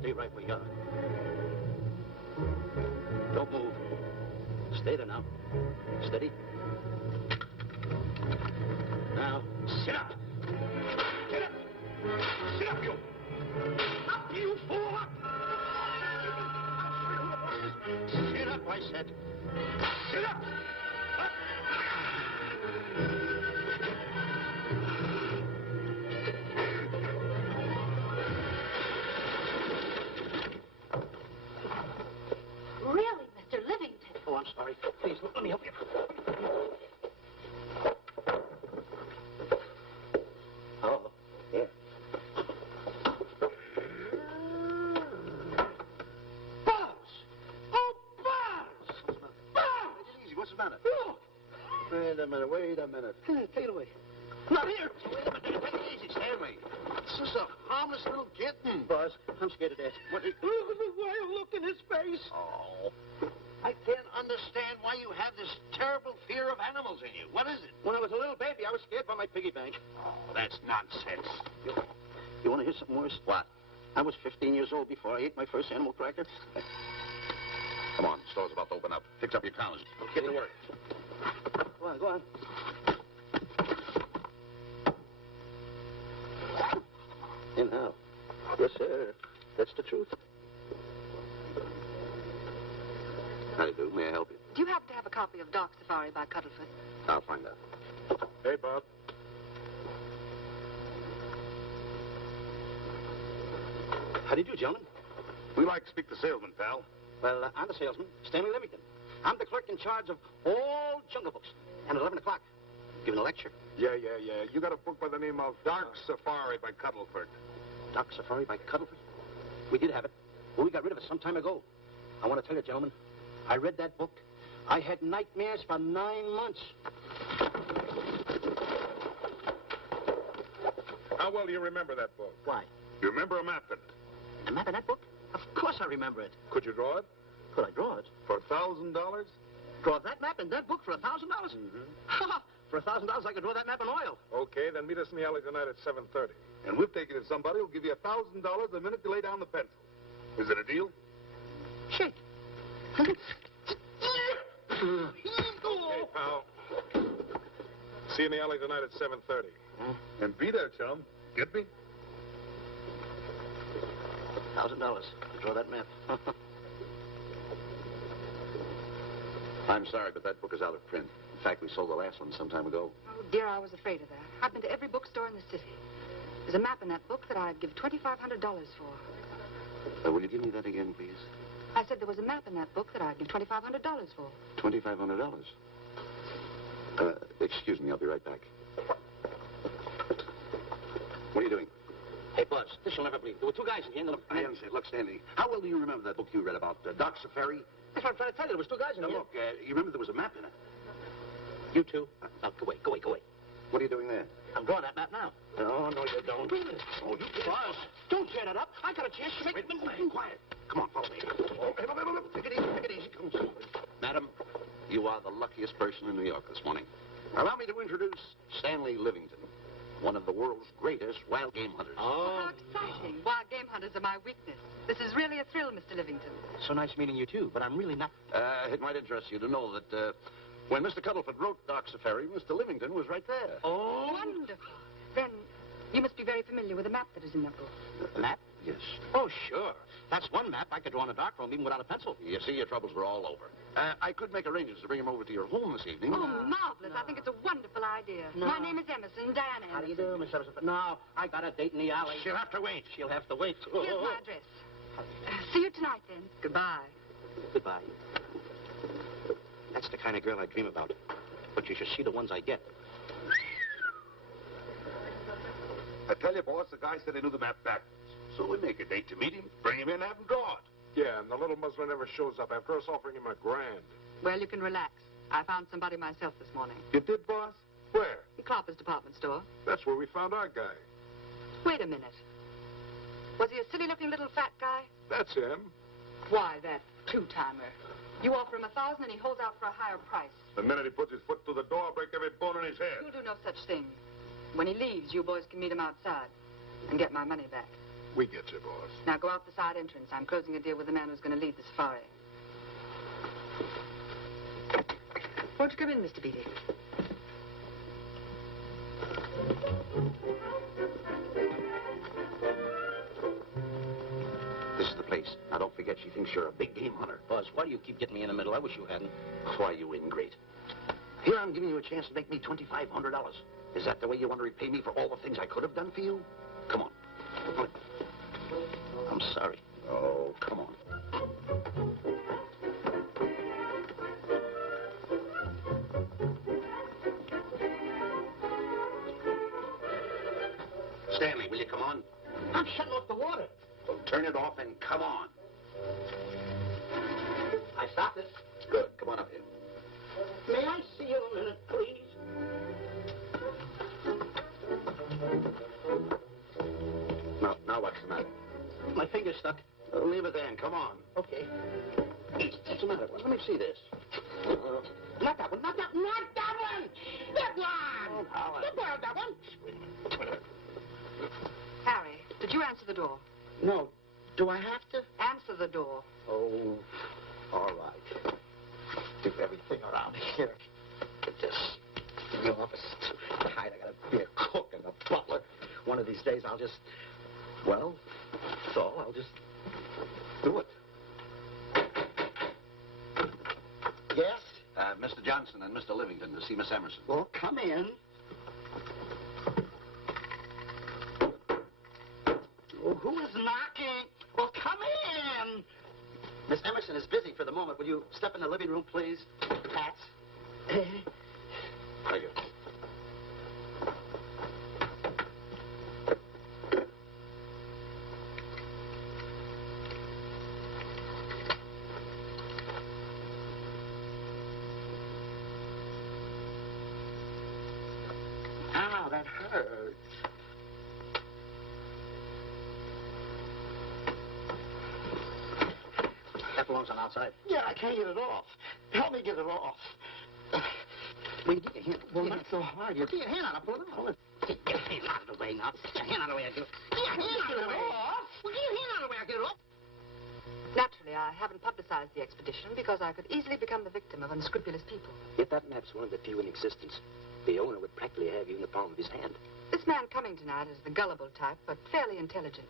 Stay right where you are. Don't move. Stay there now. Steady. Now, sit up. Sit up. Sit up, you. Up, you fool, up. Sit up, I said. Sit up. Up. Really, Mr. Livington? Oh, I'm sorry. Please, let me help you. Oh, yeah. Buzz! Oh, Buzz! Buzz! Take it easy. What's the matter? Oh. Wait a minute. Take it away. Not here. Wait a minute. Take it easy, Stanley, this is a harmless little kitten. Buzz, I'm scared to death. What? Look at the wild look in his face. Oh. I can't understand why you have this terrible fear of animals in you. What is it? When I was a little baby, I was scared by my piggy bank. Oh, that's nonsense. You want to hear something worse? What? I was 15 years old before I ate my first animal cracker. Come on, the store's about to open up. Fix up your counters. Get to work. Go on. In how? Yes, sir. That's the truth. How do you do? May I help you? Do you happen to have a copy of Dark Safari by Cuttlefoot? I'll find out. Hey, Bob. How do you do, gentlemen? We like to speak to salesman, pal. Well, I'm the salesman, Stanley Livington. I'm the clerk in charge of all Jungle Books. And at 11 o'clock, giving a lecture. Yeah. You got a book by the name of Dark Safari by Cuttlefoot. Dark Safari by Cuttlefoot? We did have it, but we got rid of it some time ago. I want to tell you, gentlemen, I read that book. I had nightmares for 9 months. How well do you remember that book? Why? You remember a map in it? A map in that book? Of course I remember it. Could you draw it? Could I draw it? For $1,000? Draw that map in that book for $1,000? Mm-hmm. For $1,000, I could draw that map in oil. Okay, then meet us in the alley tonight at 7:30. And we'll take it to somebody who'll give you $1,000 the minute you lay down the pencil. Is it a deal? Shake. Okay, pal. See you in the alley tonight at 7:30. And be there, chum. Get me? $1,000 to draw that map. I'm sorry, but that book is out of print. In fact, we sold the last one some time ago. Oh, dear, I was afraid of that. I've been to every bookstore in the city. There's a map in that book that I'd give $2,500 for. Will you give me that again, please? I said there was a map in that book that I'd give $2,500 for. $2,500. Excuse me, I'll be right back. What are you doing? Hey, Buzz, this you'll never believe. There were two guys in here. I understand. Look, Stanley, how well do you remember that book you read about Dark Safari? That's what I'm trying to tell you. There was two guys in Now, here. look, you remember there was a map in it. You two. Now, go away. What are you doing there? I'm drawing that map now. No, you don't. Oh, you can't. Buzz, don't tear that up. I got a chance to make... Wait, quiet. Come on, follow me. Oh, hey, take it easy. Come on. Madam, you are the luckiest person in New York this morning. Allow me to introduce Stanley Livington. one of the world's greatest wild game hunters. Oh, how exciting. Wild game hunters are my weakness. This is really a thrill, Mr. Livington. So nice meeting you, too, but I'm really not... It might interest you to know that when Mr. Cuddlefoot wrote Doc Safari, Mr. Livington was right there. Oh. Wonderful. Then you must be very familiar with the map that is in that book. The map? Yes. Oh, sure. That's one map I could draw on a darkroom even without a pencil. You see, your troubles were all over. I could make arrangements to bring him over to your home this evening. Oh, marvelous. I think it's a wonderful idea. No. My name is Emerson, Diana Emerson. How do you do, Miss Emerson? No, I got a date in the alley. She'll have to wait. She'll have to wait. Here's my address. See you tonight, then. Goodbye. Goodbye. That's the kind of girl I dream about. But you should see the ones I get. I tell you, boss, the guy said he knew the map backwards. So we make a date to meet him, bring him in, have him draw it. Yeah, and the little muzzler never shows up after us offering him $1,000. Well, you can relax. I found somebody myself this morning. You did, boss? Where? In Clopper's department store. That's where we found our guy. Wait a minute. Was he a silly-looking little fat guy? That's him. Why, that two-timer. You offer him $1,000 and he holds out for a higher price. The minute he puts his foot through the door, I'll break every bone in his head. You'll do no such thing. When he leaves, you boys can meet him outside and get my money back. We get you, boss. Now go out the side entrance. I'm closing a deal with the man who's going to lead the safari. Won't you come in, Mr. Beatty? This is the place. Now, don't forget, she thinks you're a big game hunter. Buzz, why do you keep getting me in the middle? I wish you hadn't. Why, you ingrate. Here, I'm giving you a chance to make me $2,500. Is that the way you want to repay me for all the things I could have done for you? Come on. I'm sorry. Oh, come on. Stanley, will you come on? I'm shutting off the water. Well, turn it off and come on. I stopped it. Good. Come on up here. May I see you a minute, please? Now what's the matter? My finger's stuck. Leave it then. Come on. Okay. What's the matter? Well, let me see this. Not that one. Not that one. Not that one! That one! Oh, you borrowed that one. Wait a minute. Harry, did you answer the door? No. Do I have to? Answer the door. Oh, all right. Do everything around here. Get this. In the office. Tight. I gotta be a cook and a butler. One of these days I'll just... Well, so I'll just do it. Yes? Mr. Johnson and Mr. Livington to see Miss Emerson. Well, come in. Oh, who is knocking? Well, come in. Miss Emerson is busy for the moment. Will you step in the living room, please? Pats. Thank you. Ow, that hurts. That belongs on outside. Yeah, I can't get it off. Help me get it off. Well, you get your hand. Well, not so hard. You get your hand out. I'll pull it off. Get your hand out of the way now. Get your hand out of the way. I'll get it. Get your hand out of the way. Well, get your hand out of the way. I'll get it off. Naturally, I haven't publicized the expedition because I could easily become the victim of unscrupulous people. If that map's one of the few in existence, the owner would practically have you in the palm of his hand. This man coming tonight is the gullible type, but fairly intelligent.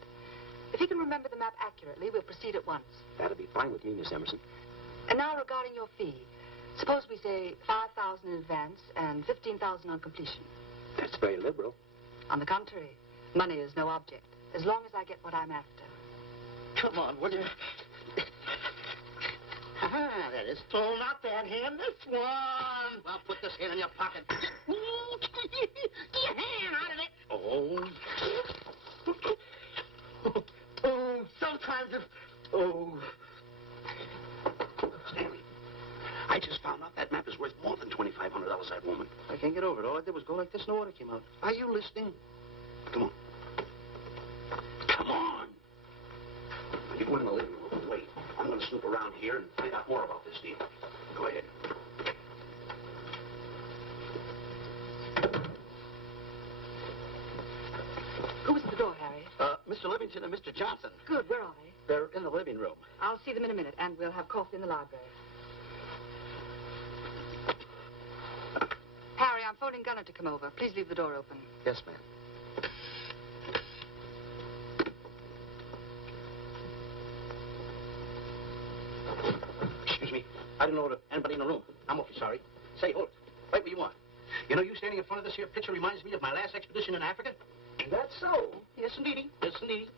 If he can remember the map accurately, we'll proceed at once. That'll be fine with me, Miss Emerson. And now regarding your fee. Suppose we say $5,000 in advance and $15,000 on completion. That's very liberal. On the contrary, money is no object, as long as I get what I'm after. Come on, will you? Ah, that is. Oh, not that hand, this one. Well, put this hand in your pocket. Get your hand out of it. Oh. Oh, sometimes if... Oh. Stanley, I just found out that map is worth more than $2,500, that woman. I can't get over it. All I did was go like this and the water came out. Are you listening? Come on. Come on. You go in the living room and wait. I'm going to snoop around here and find out more about this deal. Go ahead. Mr. Livington and Mr. Johnson. Good. Where are they? They're in the living room. I'll see them in a minute, and we'll have coffee in the library. Harry, I'm phoning Gunner to come over. Please leave the door open. Yes, ma'am. Excuse me. I didn't know anybody in the room. I'm awfully sorry. Say, hold it. Right where you are. You know, you standing in front of this here picture reminds me of my last expedition in Africa. That's so. Yes, indeedy. Yes, indeedy.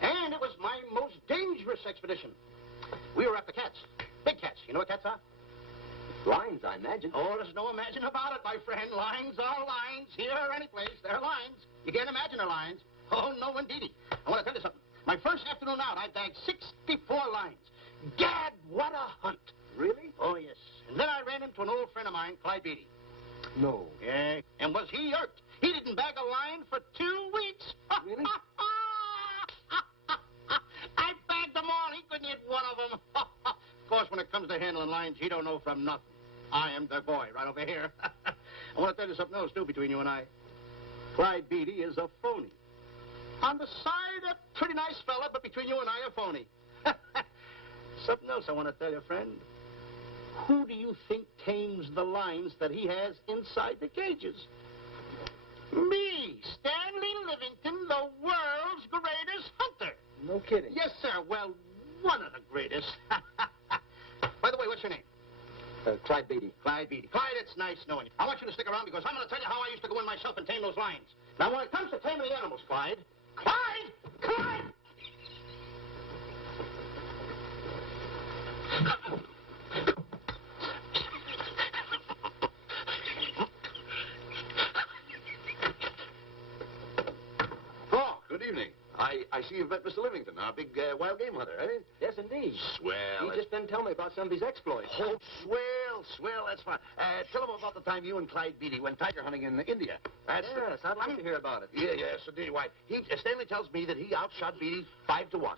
And it was my most dangerous expedition. We were after cats. Big cats. You know what cats are? Lions, I imagine. Oh, there's no imagine about it, my friend. Lions are lions. Here or any place, they're lions. You can't imagine they're lions. Oh, no, indeedy. I want to tell you something. My first afternoon out, I bagged 64 lions. Gad, what a hunt. Really? Oh, yes. And then I ran into an old friend of mine, Clyde Beatty. No. Yeah. And was he irked? He didn't bag a lion for 2 weeks. Really? I bagged them all. He couldn't hit one of them. Of course, when it comes to handling lions, he don't know from nothing. I am the boy right over here. I want to tell you something else, too, between you and I. Clyde Beatty is a phony. On the side, a pretty nice fella, but between you and I, a phony. Something else I want to tell you, friend. Who do you think tames the lions that he has inside the cages? Me, Stanley Livington, the world's greatest hunter. No kidding. Yes, sir. Well, one of the greatest. By the way, what's your name? Clyde Beatty. Clyde Beatty. Clyde, it's nice knowing you. I want you to stick around because I'm going to tell you how I used to go in myself and tame those lions. Now, when it comes to taming the animals, Clyde... Clyde! Clyde! Oh, good evening. I see you've met Mr. Livington, our big wild game hunter, eh? Yes, indeed. Swell. He just been telling me about some of his exploits. Oh, swell, that's fine. Tell him about the time you and Clyde Beatty went tiger hunting in India. Yes, I'd like to hear about it. Yeah, yes, indeed. Why, Stanley tells me that he outshot Beatty 5-1.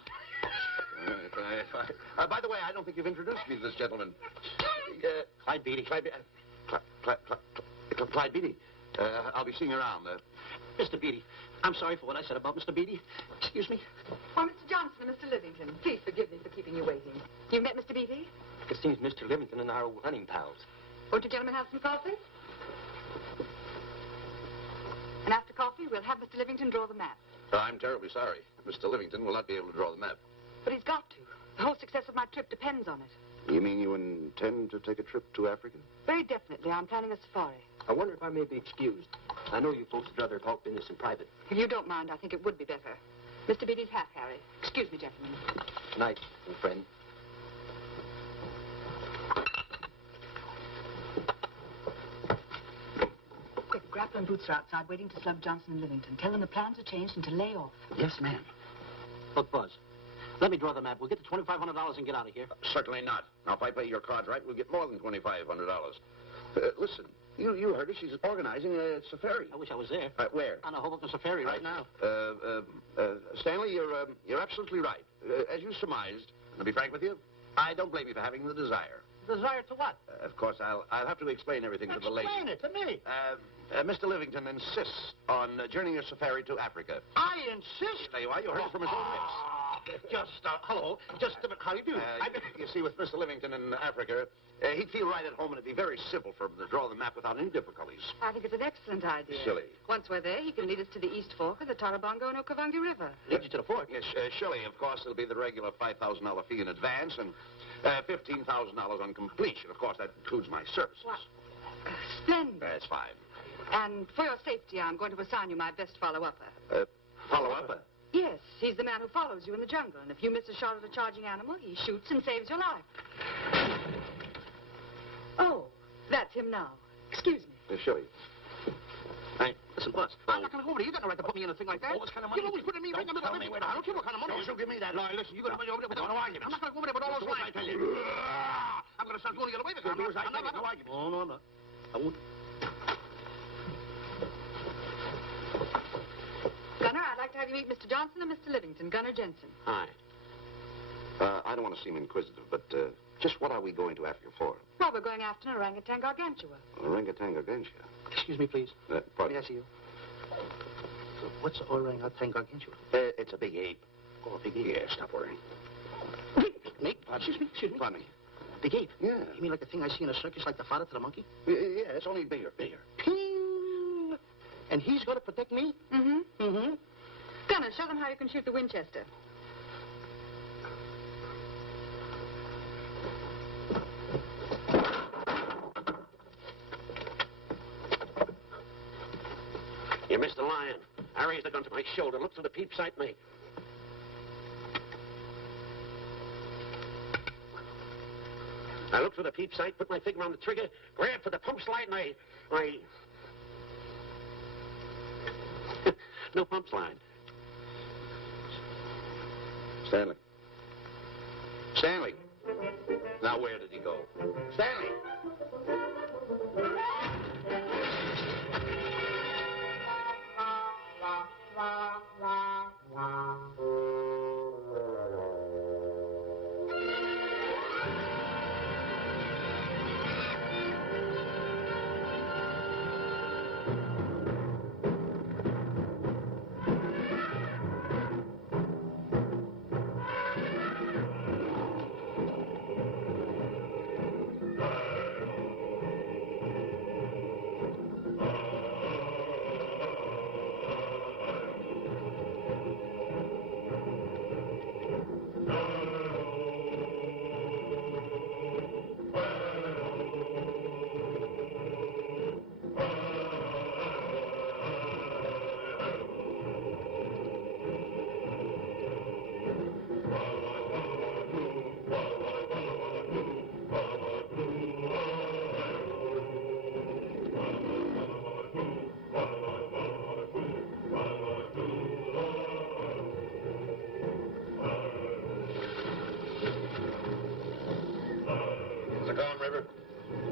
By the way, I don't think you've introduced me to this gentleman. Clyde Beatty. Clyde Beatty. I'll be seeing you around. Mr. Beatty, I'm sorry for what I said about Mr. Beatty. Excuse me. Why, Mr. Johnson and Mr. Livington, please forgive me for keeping you waiting. You've met Mr. Beatty? It seems Mr. Livington and I are old hunting pals. Won't you gentlemen have some coffee? And after coffee, we'll have Mr. Livington draw the map. I'm terribly sorry. Mr. Livington will not be able to draw the map. But he's got to. The whole success of my trip depends on it. You mean you intend to take a trip to Africa? Very definitely. I'm planning a safari. I wonder if I may be excused. I know you folks would rather talk business in private. If you don't mind, I think it would be better. Mr. Beatty's hat, Harry. Excuse me, gentlemen. Night, old friend. Quick, Grapple and Boots are outside waiting to slug Johnson and Livington. Tell them the plans are changed and to lay off. Yes, ma'am. Look, Buzz, let me draw the map. We'll get the $2,500 and get out of here. Certainly not. Now, if I pay your cards right, we'll get more than $2,500. Listen, you heard her. She's organizing a safari. I wish I was there. Where? On a Hoboken safari right now. Stanley, you're absolutely right. As you surmised, to be frank with you, I don't blame you for having the desire. Desire to what? Of course, I'll have to explain everything to the lady. Explain it to me. Mr. Livington insists on journeying a safari to Africa. I insist. There you are. You heard it from his own lips. Hello. Just a minute. How do you do? You see, with Mr. Livington in Africa, he'd feel right at home, and it'd be very simple for him to draw the map without any difficulties. I think it's an excellent idea. Silly. Once we're there, he can lead us to the East Fork of the Tarabongo and Okavango River. Lead you to the fort. Yes, Shelley, of course, it'll be the regular $5,000 fee in advance, and $15,000 on completion. Of course, that includes my services. What? Splendid. That's fine. And for your safety, I'm going to assign you my best follow-upper. Follow-upper? Yes, he's the man who follows you in the jungle. And if you miss a shot at a charging animal, he shoots and saves your life. Oh, that's him now. Excuse me. Shelley. Hey, listen, Buzz. I'm not going to go over there. You got no right to put me in a thing like that. Oh, what kind of money? You're always putting me right in the middle of everything. I don't care what kind of money. Don't you give me that. No, listen, you're going to put me over there with no arguments. I'm not going to go over there with all those lines. I tell you. I'm going to start going the other way. I'm not. No arguments. No. I won't. Gunner, I'd like to have you meet Mr. Johnson and Mr. Livington, Gunner Jensen. Hi. I don't want to seem inquisitive, but just what are we going to Africa for? Well, we're going after an orangutan gargantua. Orangutan gargantua. Excuse me, please. Pardon? May I see you? What's orangutan gargantua? It's a big ape. Oh, a big ape? Yeah, stop worrying. Nick, excuse me. Pardon me. Big ape? Yeah. You mean like the thing I see in a circus, like the father to the monkey? Yeah, it's only bigger. Ping! And he's going to protect me? Mm-hmm. Mm-hmm. Gunner, show them how you can shoot the Winchester. You missed the lion. I raised the gun to my shoulder, looked through the peep sight, and I looked through the peep sight, put my finger on the trigger, grabbed for the pump slide, and I... No pump slide. Stanley. Stanley. Now where did he go? Stanley!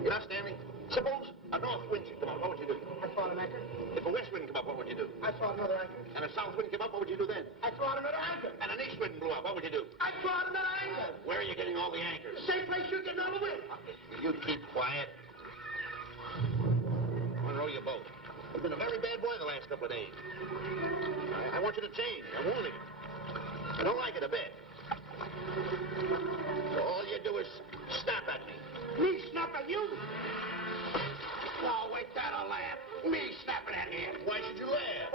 Now, Stanley, suppose a north wind should come up. What would you do? I'd throw out an anchor. If a west wind came up, what would you do? I'd throw out another anchor. And a south wind came up, what would you do then? I'd throw out another anchor. And an east wind blew up, what would you do? I'd throw out another anchor. Where are you getting all the anchors? The same place you're getting all the wind. You keep quiet. I'm going to row your boat. You've been a very bad boy the last couple of days. I want you to change. I'm warning you. I don't like it a bit. So all you do is snap at me. Me snap at you? Oh, wait, that'll laugh. Me snapping at him. Why should you laugh?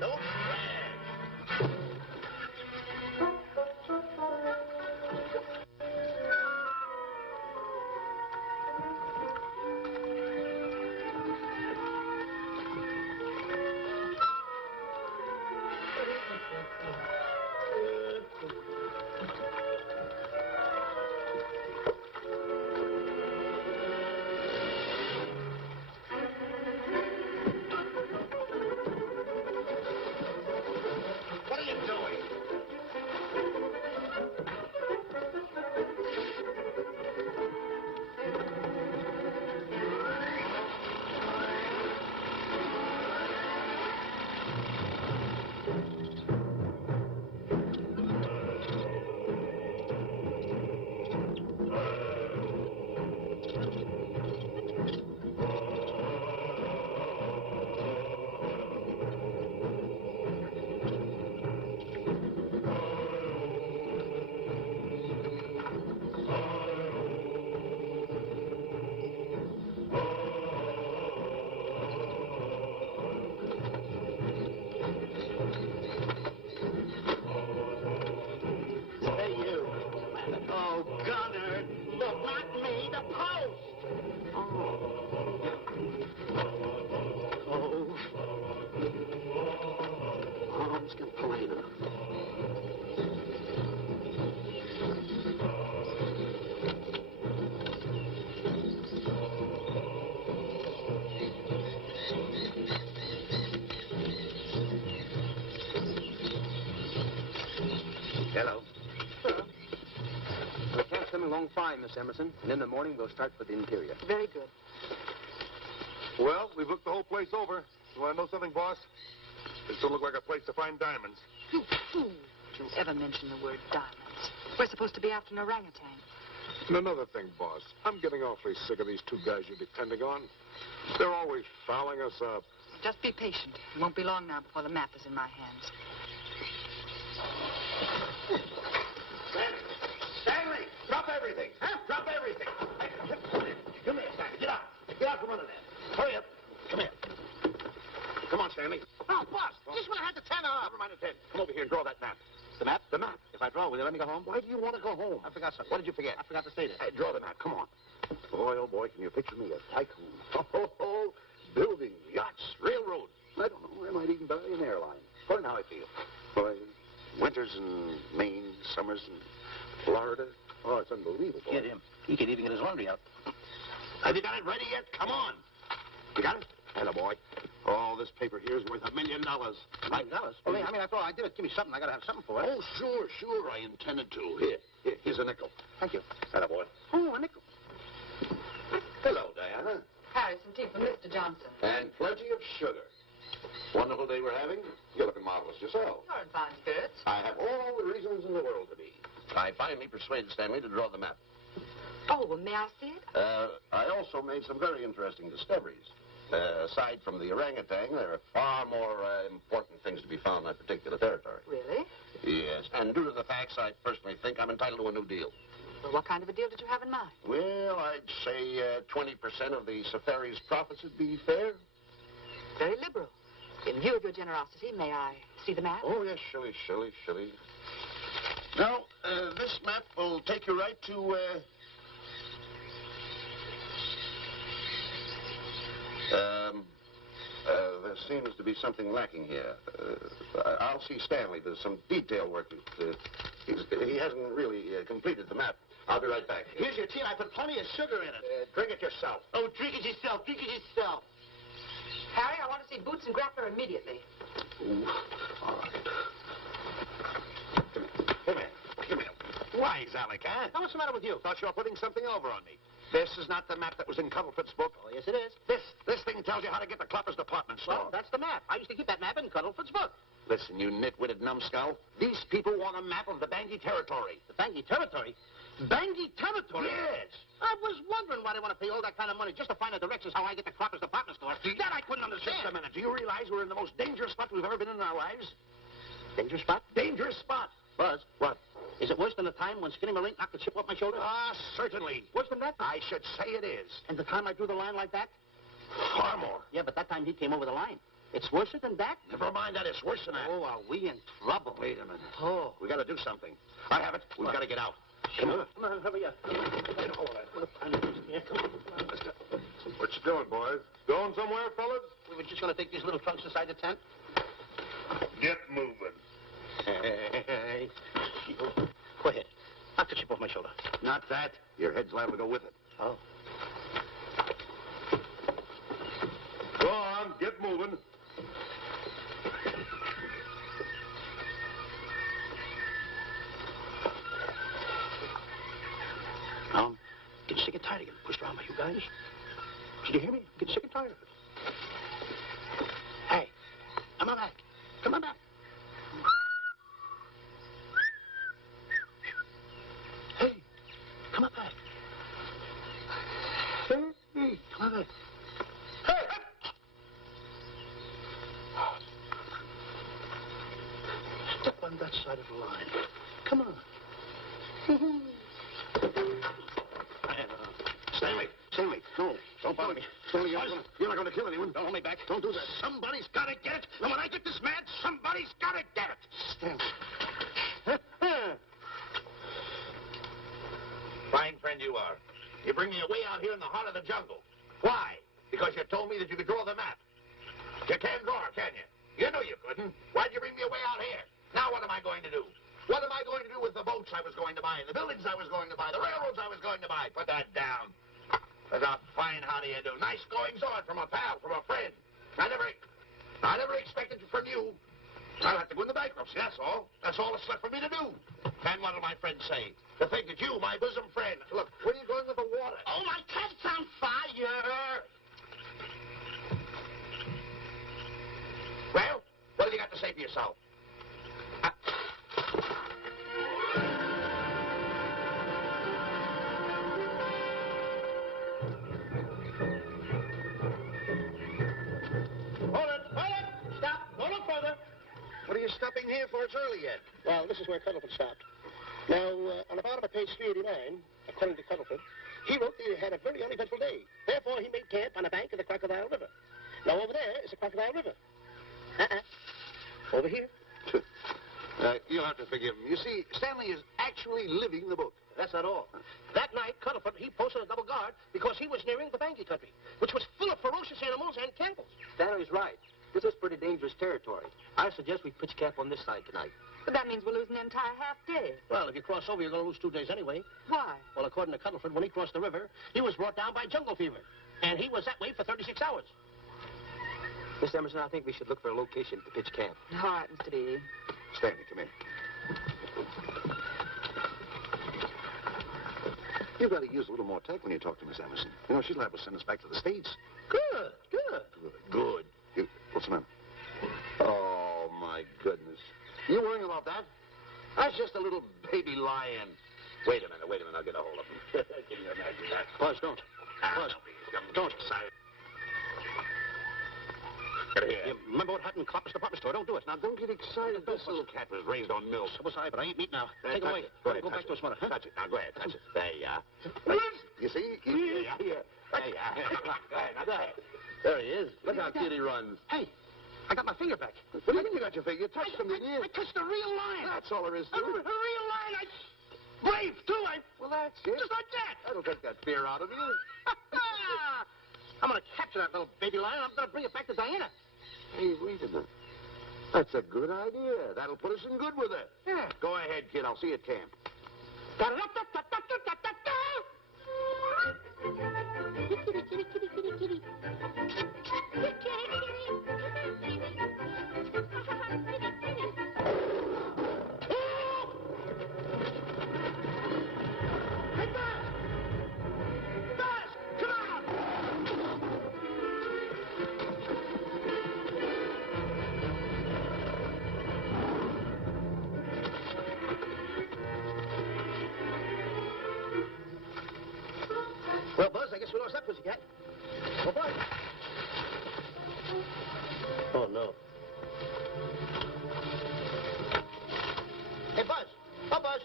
Don't brag. What are you doing? Hey, you. Oh, Gunner. Look, not me, the post. Oh, it's getting plain enough. Hello. The camp's coming along fine, Miss Emerson. And in the morning, we'll start for the interior. Very good. Well, we've looked the whole place over. You want to know something, boss? This don't look like a place to find diamonds. You fool. Don't you ever mention the word diamonds. We're supposed to be after an orangutan. And another thing, boss. I'm getting awfully sick of these two guys you're depending on. They're always fouling us up. Just be patient. It won't be long now before the map is in my hands. Stanley! Drop everything! Huh? Drop everything! Come here, Stanley. Get out. Get out from under there. Hurry up. Come here. Come on, Stanley. Oh, boss, just when I had the 10 off. Never mind the 10. Come over here and draw that map. The map? The map. If I draw, will you let me go home? Why do you want to go home? I forgot something. What did you forget? I forgot to say this. Draw the map. Come on. Boy, oh, boy, can you picture me a tycoon? Oh, building yachts, railroads. I don't know. I might even buy an airline. According to how I feel. Boy, winters in Maine, summers in Florida. Oh, it's unbelievable. Get him. He can even get his laundry out. Have you got it ready yet? Come on. You got it? Hello, boy. Oh, this paper here is worth $1 million. $1 million? Well, I mean, after all I did it, give me something. I got to have something for it. Oh, sure. I intended to. Here's a nickel. Thank you. Hello, boy. Oh, a nickel. Hello, Diana. Harry, some tea for Mr. Johnson. And plenty of sugar. Wonderful day we're having. You're looking marvelous yourself. You're in fine spirits. I have all the reasons in the world to be. I finally persuaded Stanley to draw the map. Oh, well, may I see it? I also made some very interesting discoveries. Aside from the orangutan, there are far more important things to be found in that particular territory. Really? Yes, and due to the facts, I personally think I'm entitled to a new deal. Well, what kind of a deal did you have in mind? Well, I'd say 20% of the safari's profits would be fair. Very liberal. In view of your generosity, may I see the map? Oh, yes, Shirley. Now, this map will take you right to, there seems to be something lacking here. I'll see Stanley. There's some detail work. He hasn't really completed the map. I'll be right back. Here's your tea, and I put plenty of sugar in it. Drink it yourself. Oh, drink it yourself. Harry, I want to see Boots and Grappler immediately. Ooh, all right. Come here. Wise, Alec, huh? Now, what's the matter with you? Thought you were putting something over on me. This is not the map that was in Cuddlefoot's book. Oh, yes, it is. This thing tells you how to get to Cloppers department store. Well, that's the map. I used to keep that map in Cuddlefoot's book. Listen, you nitwitted numbskull. These people want a map of the Bangui territory. The Bangui territory? Bangui territory? Yes. I was wondering why they want to pay all that kind of money just to find the directions how I get to Cloppers department store. That I couldn't understand. Just a minute. Do you realize we're in the most dangerous spot we've ever been in our lives? Dangerous spot? Dangerous spot. Buzz. What? Is it worse than the time when Skinny Marink knocked the chip off my shoulder? Certainly. Worse than that? I should say it is. And the time I drew the line like that? Far more. Yeah, but that time he came over the line. It's worse than that? Never mind that. It's worse than that. Oh, are we in trouble? Wait a minute. Oh. We got to do something. I have it. We've got to get out. Come on. Come on, hurry up. Get hold of that. Come on. Let's go. What you doing, boys? Going somewhere, fellas? We were just going to take these little trunks inside the tent. Get moving. Hey. Go ahead. Knock the chip off my shoulder. Not that. Your head's liable to go with it. Oh. Go on, get moving. I'm getting sick and tired of getting pushed around by you guys. Did you hear me? I'm getting sick and tired of it. Hey, come on back. Come on back. Hey, come on back. Hey, come on back. Hey! Step on that side of the line. Come on. Stanley, no. Don't bother me. Stanley, you're not going to kill anyone. Don't hold me back. Don't do that. Somebody's got to get it. And when I get this mad, somebody's got to get it. Stanley. Fine friend you are. You bring me away out here in the heart of the jungle. Why? Because you told me that you could draw the map. You can't draw, can you? You knew you couldn't. Why'd you bring me away out here? Now what am I going to do? What am I going to do with the boats I was going to buy, the buildings I was going to buy, the railroads I was going to buy? Put that down. That's a fine how do you do. Nice goings on from a pal, from a friend. I never expected it from you. I'll have to go into bankruptcy, that's all. That's all that's left for me to do. And what'll my friends say? To think that you, my bosom friend... Look, where are you going with the water? Oh, my cat's on fire. Well, what have you got to say for yourself? waiting here for it's early yet. Well, this is where Cuddlefoot stopped. Now, on the bottom of page 389, according to Cuddlefoot, he wrote that he had a very uneventful day. Therefore, he made camp on the bank of the Crocodile River. Now, over there is the Crocodile River. Over here. You'll have to forgive him. You see, Stanley is actually living the book. That's not all. That night, Cuddlefoot, he posted a double guard because he was nearing the Bangi country, which was full of ferocious animals and cannibals. Stanley's right. This is pretty dangerous territory. I suggest we pitch camp on this side tonight. But that means we'll lose an entire half day. Well, if you cross over, you're going to lose 2 days anyway. Why? Well, according to Cuddlefoot, when he crossed the river, he was brought down by jungle fever. And he was that way for 36 hours. Miss Emerson, I think we should look for a location to pitch camp. All right, Mr. Beebe. Stanley, come in. You've got to use a little more tact when you talk to Miss Emerson. You know, she'll have to send us back to the States. Good. What's the matter? Oh, my goodness. You worrying about that? That's just a little baby lion. Wait a minute. I'll get a hold of him. Can you imagine that? Buzz, don't. Buzz, don't. You remember what happened in Copper's department store? Don't do it. Now, don't get excited. This little cat was raised on milk. So was I, but I ain't meat now. Take it away. Go ahead, Go back to his mother. Huh? Touch it. Now, go ahead. Touch it. There you are. You see? There you are. Go ahead. Now, go ahead. There he is. Look how cute he runs. Hey, I got my finger back. What do you mean you got your finger? You touched him, didn't you? I touched a real lion. That's all there is to A it. real lion. Brave, too. Well, that's it. Just like that. That'll take that fear out of you. I'm going to capture that little baby lion. I'm going to bring it back to Diana. Hey, wait a minute. That's a good idea. That'll put us in good with her. Yeah. Go ahead, kid. I'll see you at camp. Well, Buzz, I guess we lost that pussycat. Oh, Buzz. Oh, no. Hey, Buzz. Oh, Buzz.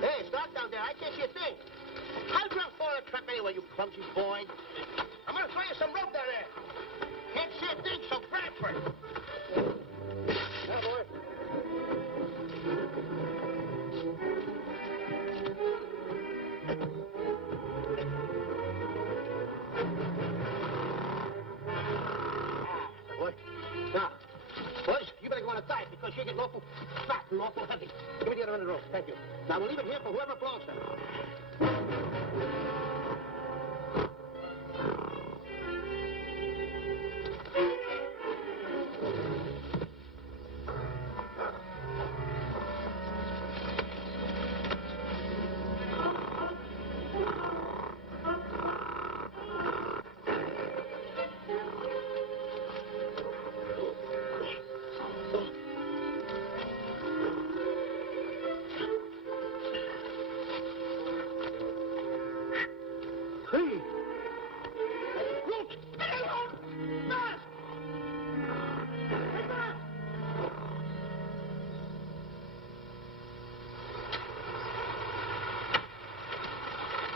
Hey, stop down there. I can't see a thing. How'd you fall in a trap anyway, you clumsy boy? I'm going to throw you some rope down there. Can't see a thing, so grab for it. Now, boy. Now, Buzz, you better go on a diet because you're getting awful fat and awful heavy. Give me the other end of the rope. Thank you. Now, we'll leave it here for whoever belongs to it.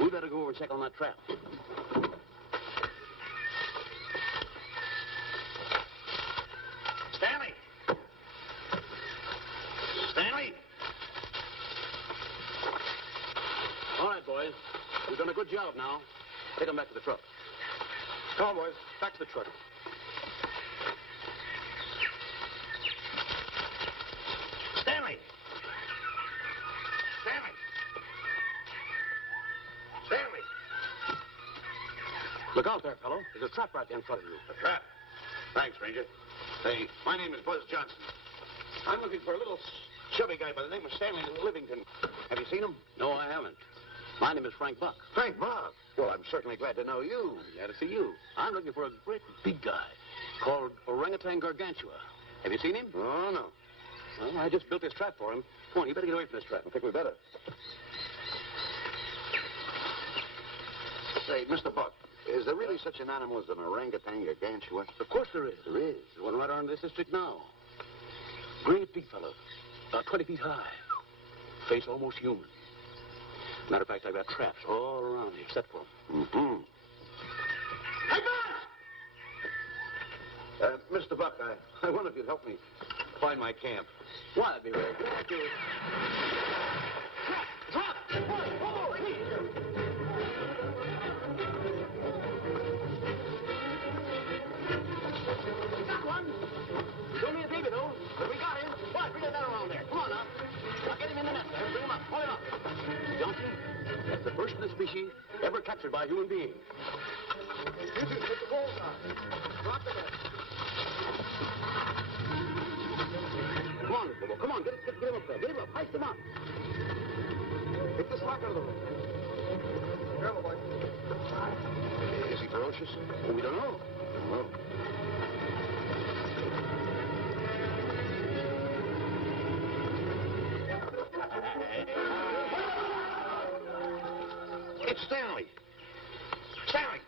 We better go over and check on that trap. Stanley! Stanley! All right, boys. We've done a good job now. Take them back to the truck. Come on, boys. Back to the truck. Stanley! Stanley! Stanley! Look out there, fellow. There's a trap right there in front of you. A trap. Thanks, Ranger. Hey, my name is Buzz Johnson. I'm looking for a little chubby guy by the name of Stanley Livington. Have you seen him? No, I haven't. My name is Frank Buck. Frank Buck. Well, I'm certainly glad to know you. Glad to see you. I'm looking for a great big guy called Orangutan Gargantua. Have you seen him? Oh, no. Well, I just built this trap for him. Come on, you better get away from this trap. I think we better. Say, Mr. Buck, is there really such an animal as an orangutan gargantua? Of course there is. There is. There's one right around this district now. Great big fellow. About 20 feet high. Face almost human. Matter of fact, I've got traps all around here set for him. Mm-hmm. Hey, Buzz! Mr. Buck, I wonder if you'd help me find my camp. Why, I'd be very glad to. Drop! Whoa, please! We got one. He's only a baby, though. But we got him. Boy, bring that around there. Come on, now. Now, get him in the net there. Bring him up. Hold him up. Johnson, that's the first of the species ever captured by a human being. You two, put the balls on. Drop the net. Come on, Bobo. Come on. Get him up there. Get him up. Heist him up. Take the slack out of the room. Careful, boy. Is he ferocious? Oh, we don't know. No. It's Stanley. Stanley,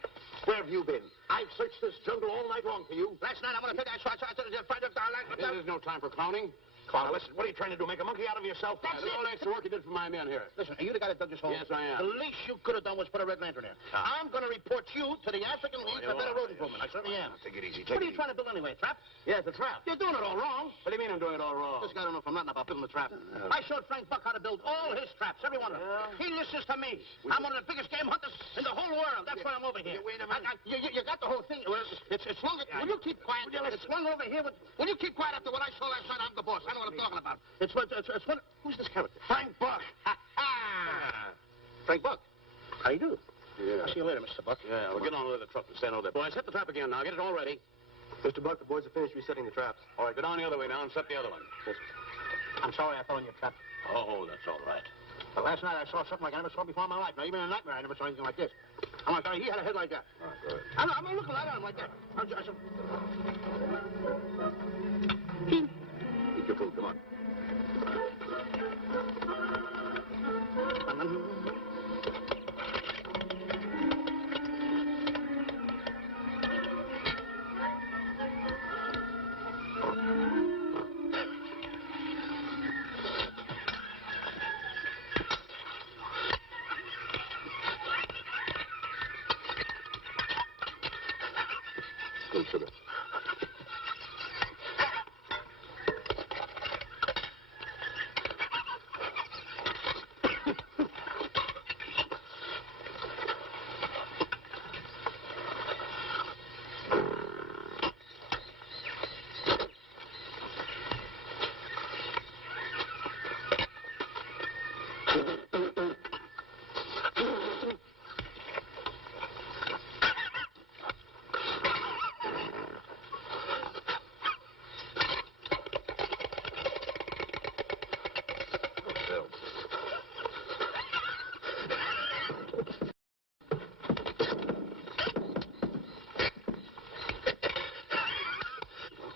where have you been? I've searched this jungle all night long for you. Last night, I'm going to take that shot. This is no time for clowning. Now, listen, what are you trying to do, make a monkey out of yourself? That's it. All extra work you did for my men here. Listen, are you the guy that dug this hole? Yes, I am. The least you could have done was put a red lantern there. I'm going to report you to the African League for better road improvement. I certainly am. Take it easy, What are you trying to build anyway, trap? Yes, the trap. You're doing it all wrong. What do you mean I'm doing it all wrong? This guy don't know from nothing about building a trap. I showed Frank Buck how to build all his traps, every one of them. He listens to me. I'm one of the biggest game hunters in the whole world. That's why I'm over here. Wait a minute. You got the whole thing. Well, it's long. Will you keep quiet? It's swung over here. Will you keep quiet after what I saw last night? I'm the boss. I know what I'm talking about. It's one. Who's this character? Frank Buck. Frank Buck. How you do? Yeah. I'll see you later, Mr. Buck. Yeah, we'll get on with the truck and stand over there. Boys, set the trap again now. Get it all ready. Mr. Buck, the boys have finished resetting the traps. All right, go down the other way now and set the other one. Yes, I'm sorry I fell in your trap. Oh, that's all right. But last night I saw something like I never saw before in my life. Now, even in a nightmare, I never saw anything like this. I'm sorry, he had a head like that. All right, go ahead. I'm looking right at him like that. Eat your food, come on. Good sugar.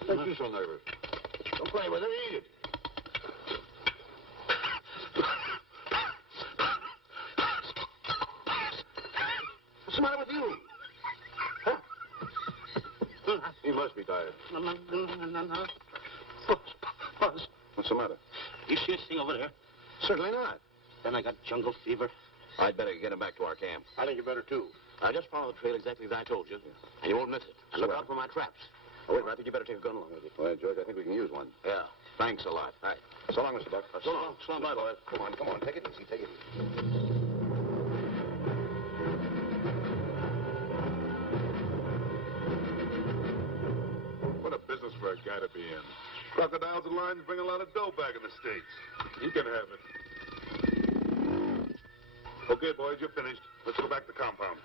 Don't be so nervous. Don't play with it, eat it. What's the matter with you? Huh? He must be tired. Buzz, What's the matter? you see this thing over there? Certainly not. Then I got jungle fever. I'd better get him back to our camp. I think you better, too. Now, just follow the trail exactly as I told you, and you won't miss it. And look out for my traps. Oh, wait, I think you better take a gun along with you. Well, George, I think we can use one. Yeah. Thanks a lot. All right. So long, Mr. Buck. So long. So long, bye, boys. Come on. Take it easy. Take it easy. What a business for a guy to be in. Crocodiles and lions bring a lot of dough back in the States. You can have it. Okay, boys, you're finished. Let's go back to the compound.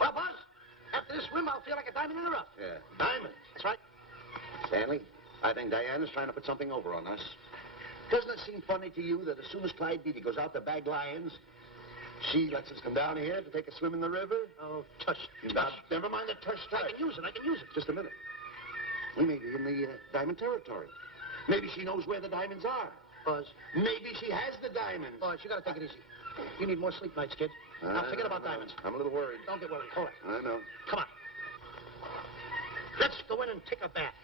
Well, Buzz, after this swim, I'll feel like a diamond in the rough. Yeah. Diamond? That's right. Stanley, I think Diana's trying to put something over on us. Doesn't it seem funny to you that as soon as Clyde Beatty goes out to bag lions, she lets us come down here to take a swim in the river? Oh, tush. Now, never mind the tush I tush. can use it. Just a minute. We may be in the diamond territory. Maybe she knows where the diamonds are. Buzz. Maybe she has the diamonds. Buzz, you gotta take it easy. You need more sleep nights, kid. Now, forget about diamonds. I'm a little worried. Don't get worried. Hold it. I know. Come on. Let's go in and take a bath.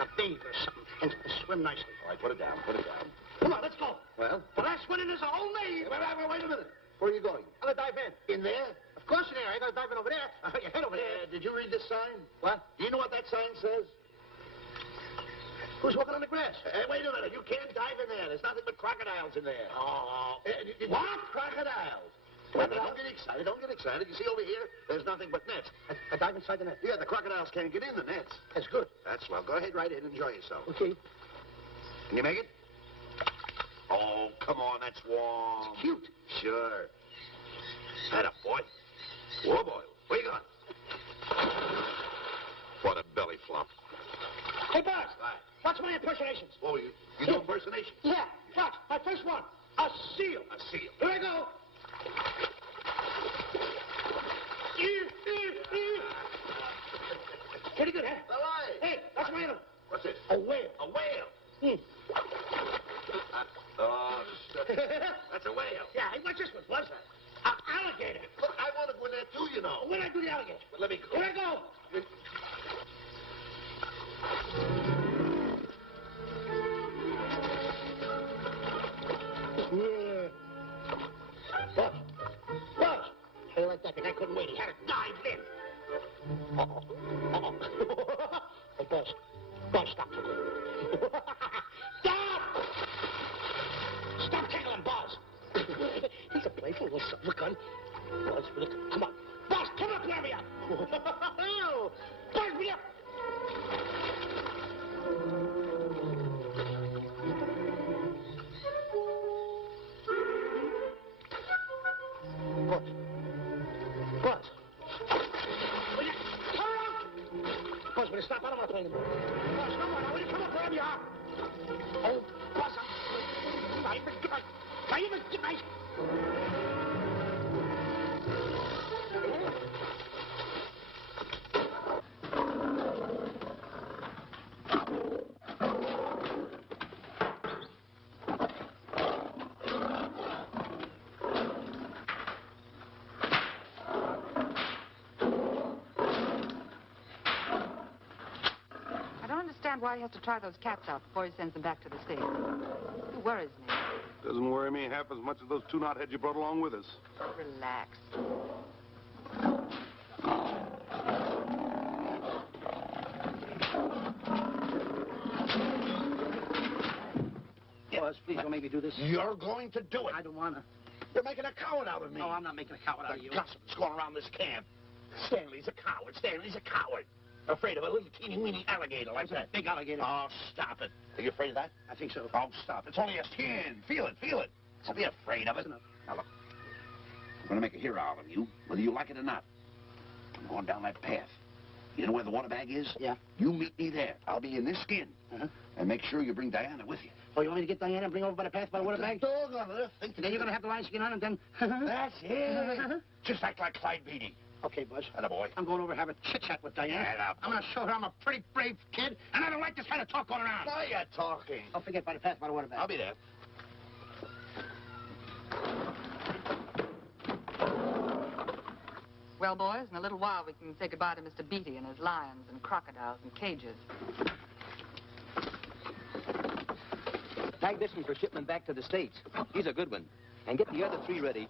A bathe or something. And swim nicely. All right, put it down. Put it down. Come on, let's go. Well? The last one in is a whole name. Wait a minute. Where are you going? I'm gonna dive in. In there? Of course in there. I gotta dive in over there. Your head over there. Did you read this sign? What? Do you know what that sign says? Who's walking on the grass? Wait a minute. You can't dive in there. There's nothing but crocodiles in there. Oh. What? Crocodiles. Well, don't get excited. Don't get excited. You see over here, there's nothing but nets. I dive inside the net. Yeah, the crocodiles can't get in the nets. That's good. That's swell. Go ahead right in. Enjoy yourself. Okay. Can you make it? Oh, come on. That's warm. It's cute. Sure. That up, boy. Whoa, boy. Where you going? What a belly flop. Hey, Buzz. Watch my impersonations. Oh, you do impersonations? Yeah. Watch. My first one. A seal. A seal. Here I go. Pretty good, huh? All right. Hey, that's my other one. What's this? A whale. A whale. Oh, that's a whale. Yeah, hey, what's this one? What's that? An alligator. Look, I want to go in there too, you know. When I do the alligator? But let me go. Here I go. Buzz. Buzz. How you like that? The guy couldn't wait. He had to dive in. Hey, Buzz. Buzz, stop tickling. Stop! Stop tickling, Buzz. He's a playful little son of a gun. Buzz, look, come on. Buzz, come up, let me up. Buzz, me up. Buzz. Buzz. Will you turn around? Buzz, will you stop? I don't want to play anymore. Buzz, come on now. Will you come up wherever you are? Oh, Buzz, I'm even tonight. I don't understand why he has to try those cats out before he sends them back to the States. It worries me. Doesn't worry me half as much as those two knotheads you brought along with us. Relax. Buzz, please don't make me do this. You're going to do it. I don't want to. You're making a coward out of me. No, I'm not making a coward out of The you. gossip that's going around this camp. Stanley's a coward. Stanley's a coward. Afraid of a little teeny-weeny alligator like that. Big alligator. Oh, stop it. Are you afraid of that? I think so. Oh, stop. It's only a skin. Feel it, feel it. Don't be afraid of it. Enough. Now, look. I'm going to make a hero out of you, whether you like it or not. I'm going down that path. You know where the water bag is? Yeah. You meet me there. I'll be in this skin. Uh-huh. And make sure you bring Diana with you. Oh, you want me to get Diana and bring her over by the path by the water bag? Dog on her. Then you're going to have the lion skin on and then... That's it. Just act like Clyde Beatty. Okay, Buzz. Atta boy. I'm going over to have a chit-chat with Diana. Atta I'm going to show her I'm a pretty brave kid, and I don't like this kind of talk going around. Now you're talking. Don't forget by the path by the water bag. I'll be there. Well, boys, in a little while we can say goodbye to Mr. Beatty and his lions and crocodiles and cages. Tag this one for shipment back to the States. He's a good one. And get the other three ready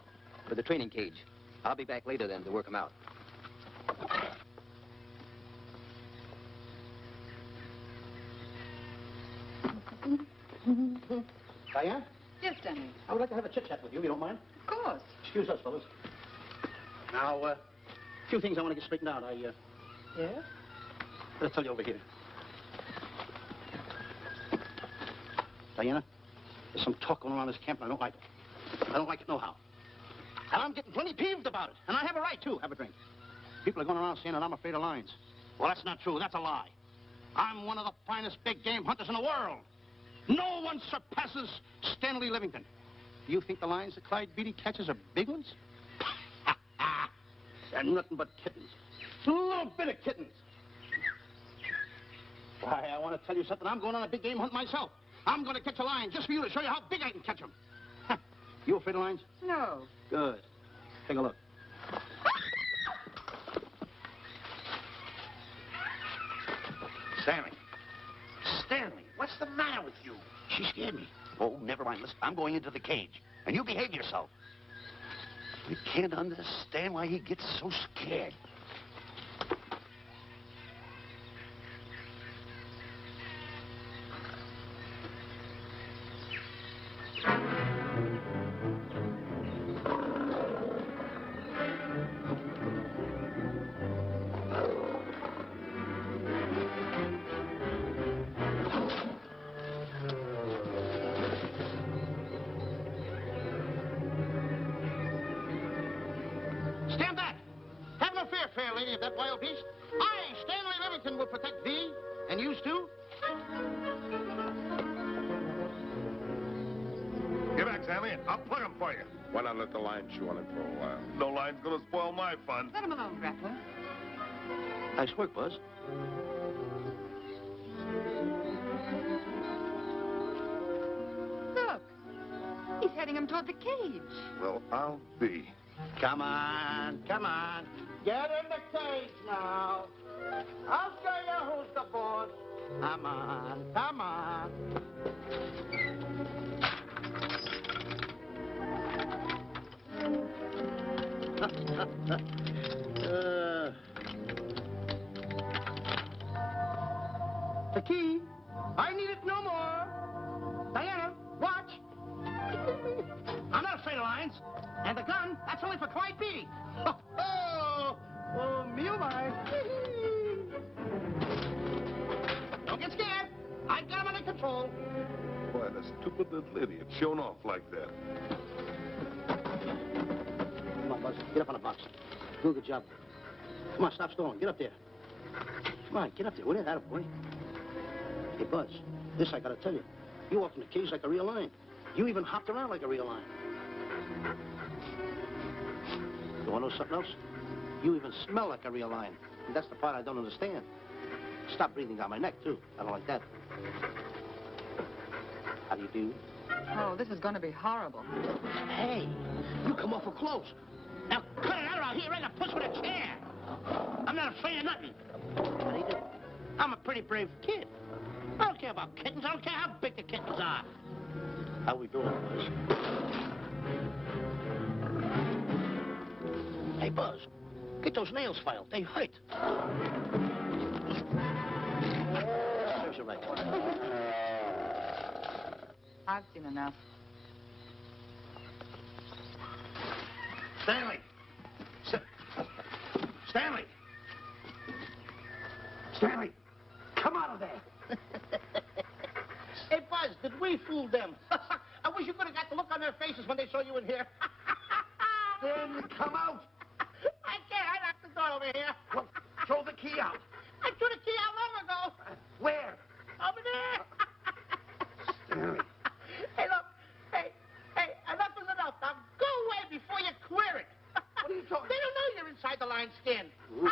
for the training cage. I'll be back later then to work them out. Diana, Yes, Denny. I would like to have a chit-chat with you, if you don't mind. Of course. Excuse us, fellas. Now, a few things I want to get straightened out. Yes? Let's tell you over here. Diana, there's some talk going around this camp, and I don't like it. I don't like it nohow. And I'm getting plenty peeved about it. And I have a right to have a drink. People are going around saying that I'm afraid of lions. Well, that's not true. That's a lie. I'm one of the finest big game hunters in the world. No one surpasses Stanley Livington. Do you think the lions that Clyde Beatty catches are big ones? They're nothing but kittens. A little bit of kittens. Why, I want to tell you something. I'm going on a big game hunt myself. I'm going to catch a lion just for you to show you how big I can catch them. You afraid of lions? No. Good. Take a look. Stanley. Stanley, what's the matter with you? She scared me. Oh, never mind. Listen, I'm going into the cage. And you behave yourself. I can't understand why he gets so scared. Stand back. Have no fear, fair lady of that wild beast. I, Stanley Remington, will protect thee, and you too. Get back, Stanley. I'll plug him for you. Why not let the lion chew on him for a while? No lion's gonna spoil my fun. Let him alone, Grappler. Nice work, Buzz. Look. He's heading him toward the cage. Well, I'll be. Come on, come on. Get in the cage now. I'll show you who's the boss. Come on, come on. The key. I need it no more. Diana, watch. I'm not afraid of lions. And the gun, that's only for quiet beating. Oh, me oh my. Don't get scared. I've got him under control. Boy, the stupid little idiot showing off like that. Come on, Buzz. Get up on the box. Do a good job. Come on, stop stalling. Get up there. Come on, get up there. What is that, boy? Hey, Buzz, this I gotta tell you. You walked in the cage like a real lion. You even hopped around like a real lion. You want to know something else? You even smell like a real lion. And that's the part I don't understand. Stop breathing down my neck, too. I don't like that. How do you do? Oh, this is going to be horrible. Hey, you come awful close. Now cut it out or I'll hit you right in the puss with a chair. I'm not afraid of nothing. How do you do? I'm a pretty brave kid. I don't care about kittens. I don't care how big the kittens are. How we doing, Buzz? Hey, Buzz, get those nails filed. They hurt. Serves you right. I've seen enough. Stanley! Stanley! Stanley! Come out of there! Hey, Buzz, did we fool them? I wish you could have got the look on their faces when they saw you in here. Stanley, come out! I can't. I locked the door over here. Well, throw the key out. I threw the key out long ago. Where? Over there. Stanley. Hey, look. Hey, enough is enough. Now go away before you queer it. What are you talking? They don't know you're inside the lion's skin. Ooh,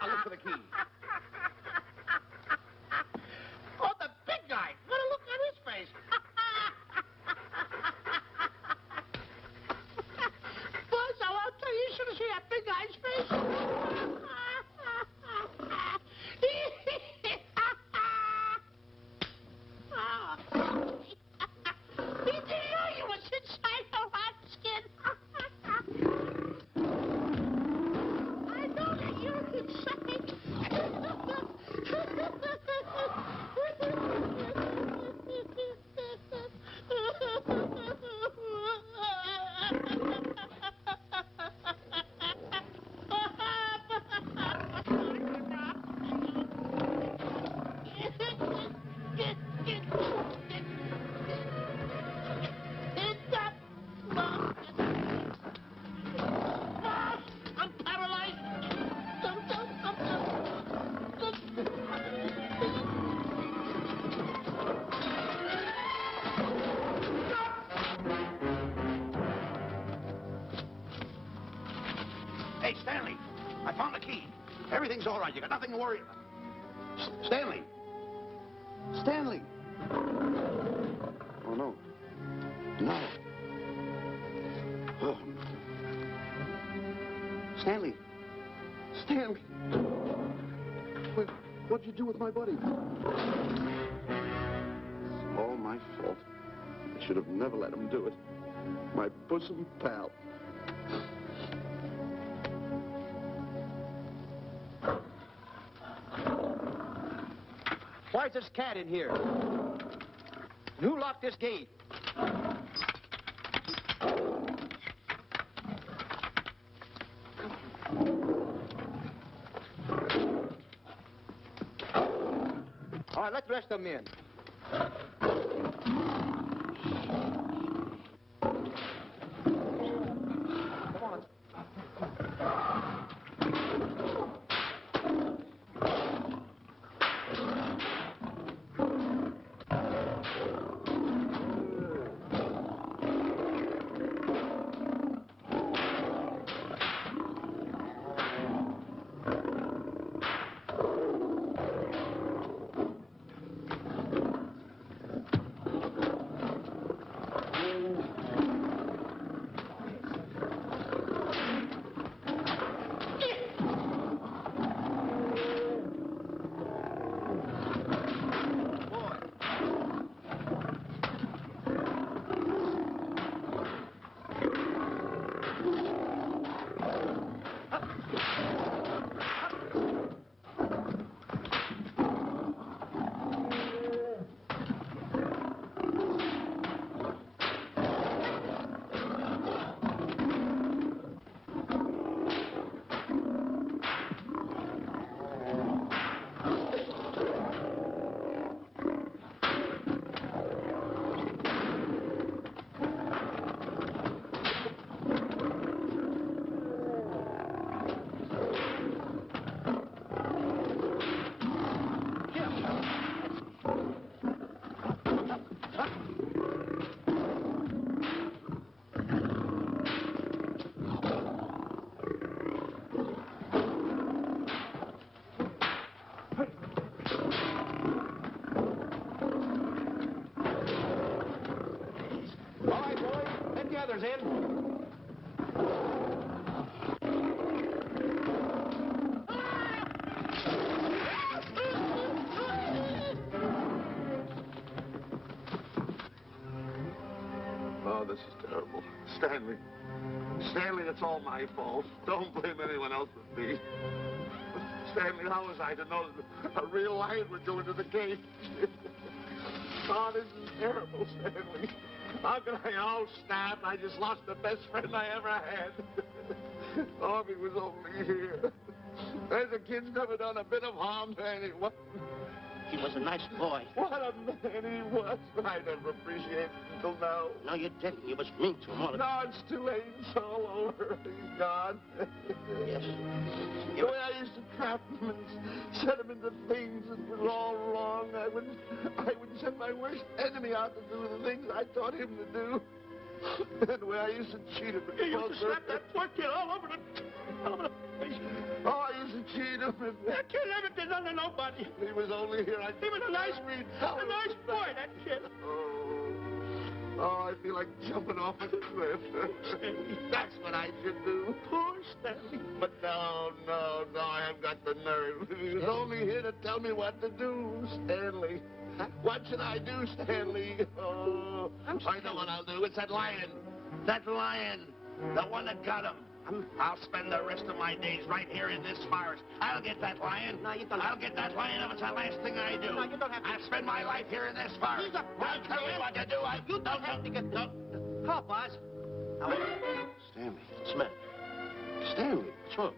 I'll look for the key. Oh, the big guy. What a look on his face. Buzz, I'll tell you, you should have seen that big guy's face. He didn't know you was inside the lion's skin. I know that you're inside. I'm paralyzed. Hey, Stanley, I found the key. Everything's all right. You got nothing to worry about. Stanley. Stanley. Oh, no. No. Oh. Stanley. Stanley. What'd you do with my buddy? It's all my fault. I should have never let him do it. My bosom pal. Why is this cat in here? Who locked this gate? All right, let the rest of them in. Come on. Oh, this is terrible. Stanley. Stanley, it's all my fault. Don't blame anyone else but me. Stanley, how was I to know that a real lion would go into the cage? Oh, this is terrible, Stanley. How can I? Oh, snap. I just lost the best friend I ever had. Oh, if he was only here. There's a kid's never done a bit of harm to anyone. He was a nice boy. What a man he was. I never appreciated it until now. No, you didn't. You was mean to him all the time. No, it's too late. It's all over. He's gone. Yes. The way I used to trap him and set him into things that was all wrong, I would send my worst enemy out to do the things I taught him to do. And the way I used to cheat him. You used to slap that poor kid all over the face. Oh, I used to cheat him. That kid never did nothing to nobody. He was only here. He was a nice boy, that kid. Oh, I feel like jumping off a cliff. That's what I should do. Poor Stanley. But no, I haven't got the nerve. He was only here to tell me what to do, Stanley. Huh? What should I do, Stanley? Oh, I know what I'll do. It's that lion. That lion. The one that got him. I'll spend the rest of my days right here in this forest. I'll get that lion. No, you don't. I'll get that lion if it's the last thing I do. No, you don't have to. I'll spend my life here in this forest. He's a Don't tell me what to do. You don't have to get... No. Call, boss. Stanley. Smith. Stanley. Sure.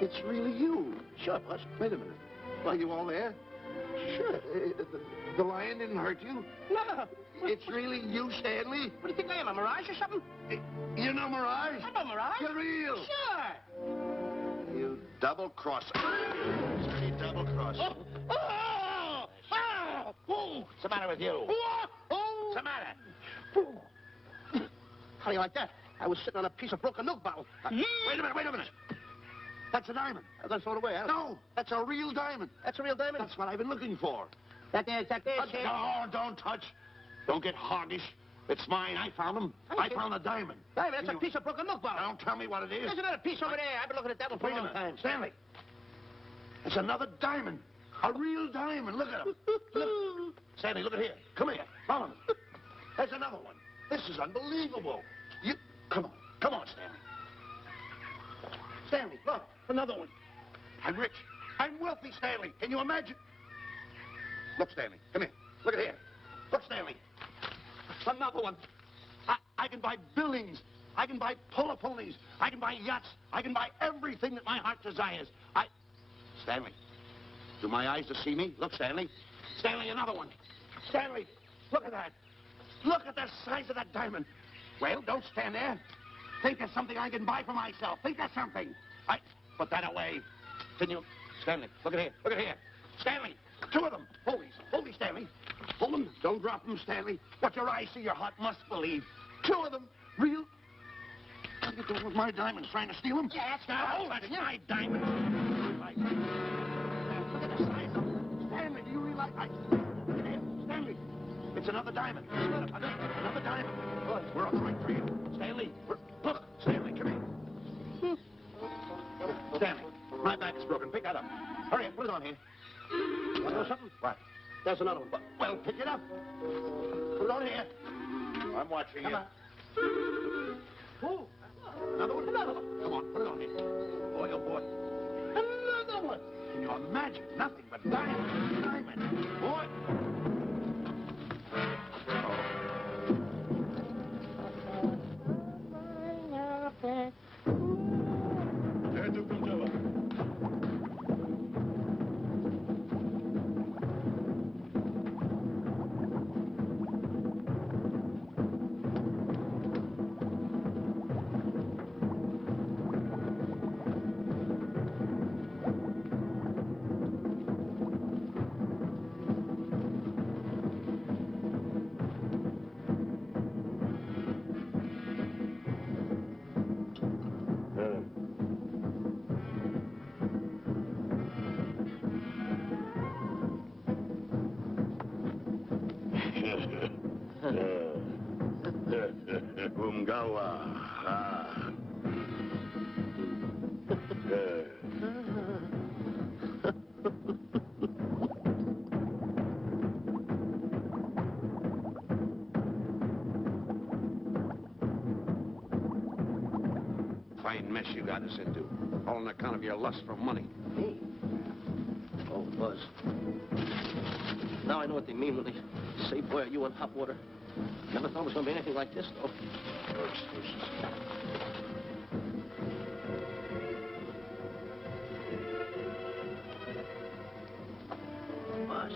It's really you. Sure, boss. Wait a minute. Are you all there? Sure. The lion didn't hurt you? No. It's really you, Stanley? What do you think I am, a mirage or something? You know Mirage? I know mirage. You're real. Sure. You double-crosser. You double-crosser. Oh! What's the matter with you? What's the matter? How do you like that? I was sitting on a piece of broken milk bottle. Wait a minute. That's a diamond. I'm going to throw it away. No, that's a real diamond. That's a real diamond? That's what I've been looking for. That there, Sheriff? No, don't touch. Don't get hoggish. It's mine. I found them. I found a diamond. Diamond, that's a piece of broken milk bottle. Don't tell me what it is. There's another piece over there. I've been looking at that one for a long time. Stanley. It's another diamond. A real diamond. Look at him. Look. Stanley, look at here. Come here. Follow me. There's another one. This is unbelievable. You... Come on. Come on, Stanley. Stanley, look. Another one. I'm rich. I'm wealthy, Stanley. Can you imagine? Look, Stanley. Come here. Look at here. Look, Stanley. Another one. I can buy buildings. I can buy polo ponies. I can buy yachts. I can buy everything that my heart desires. Stanley, do my eyes deceive me? Look, Stanley. Stanley, another one. Stanley, look at that. Look at the size of that diamond. Well, don't stand there. Think of something I can buy for myself. Think of something. Put that away. Can you... Stanley, look at here. Look at here. Stanley, two of them. Hold these. Hold these, Stanley. Hold them. Don't drop them, Stanley. What your eyes see, your heart must believe. Two of them. Real... What are you doing with my diamonds? Trying to steal them? Yes, now. Hold that. It's my diamond. Look at the size of them. Stanley, do you realize... Look at here. Stanley. It's another diamond. Another diamond. Good. We're on the right trail. Stanley. Look. Stanley, come here. Stanley, my back is broken. Pick that up. Hurry up. Put it on here. Want to know something? What? There's another one. Well, pick it up. Put it on here. I'm watching you. Come on. Oh, another one. Another one. Come on, put it on here. Boy, oh boy. Another one. Can you imagine? Nothing but diamond. Diamond. Boy. Fine mess you got us into, all on account of your lust for money. Me? Oh, Buzz. Now I know what they mean when they say, boy, are you in hot water. Never thought it was going to be anything like this, though. No excuses. Buzz.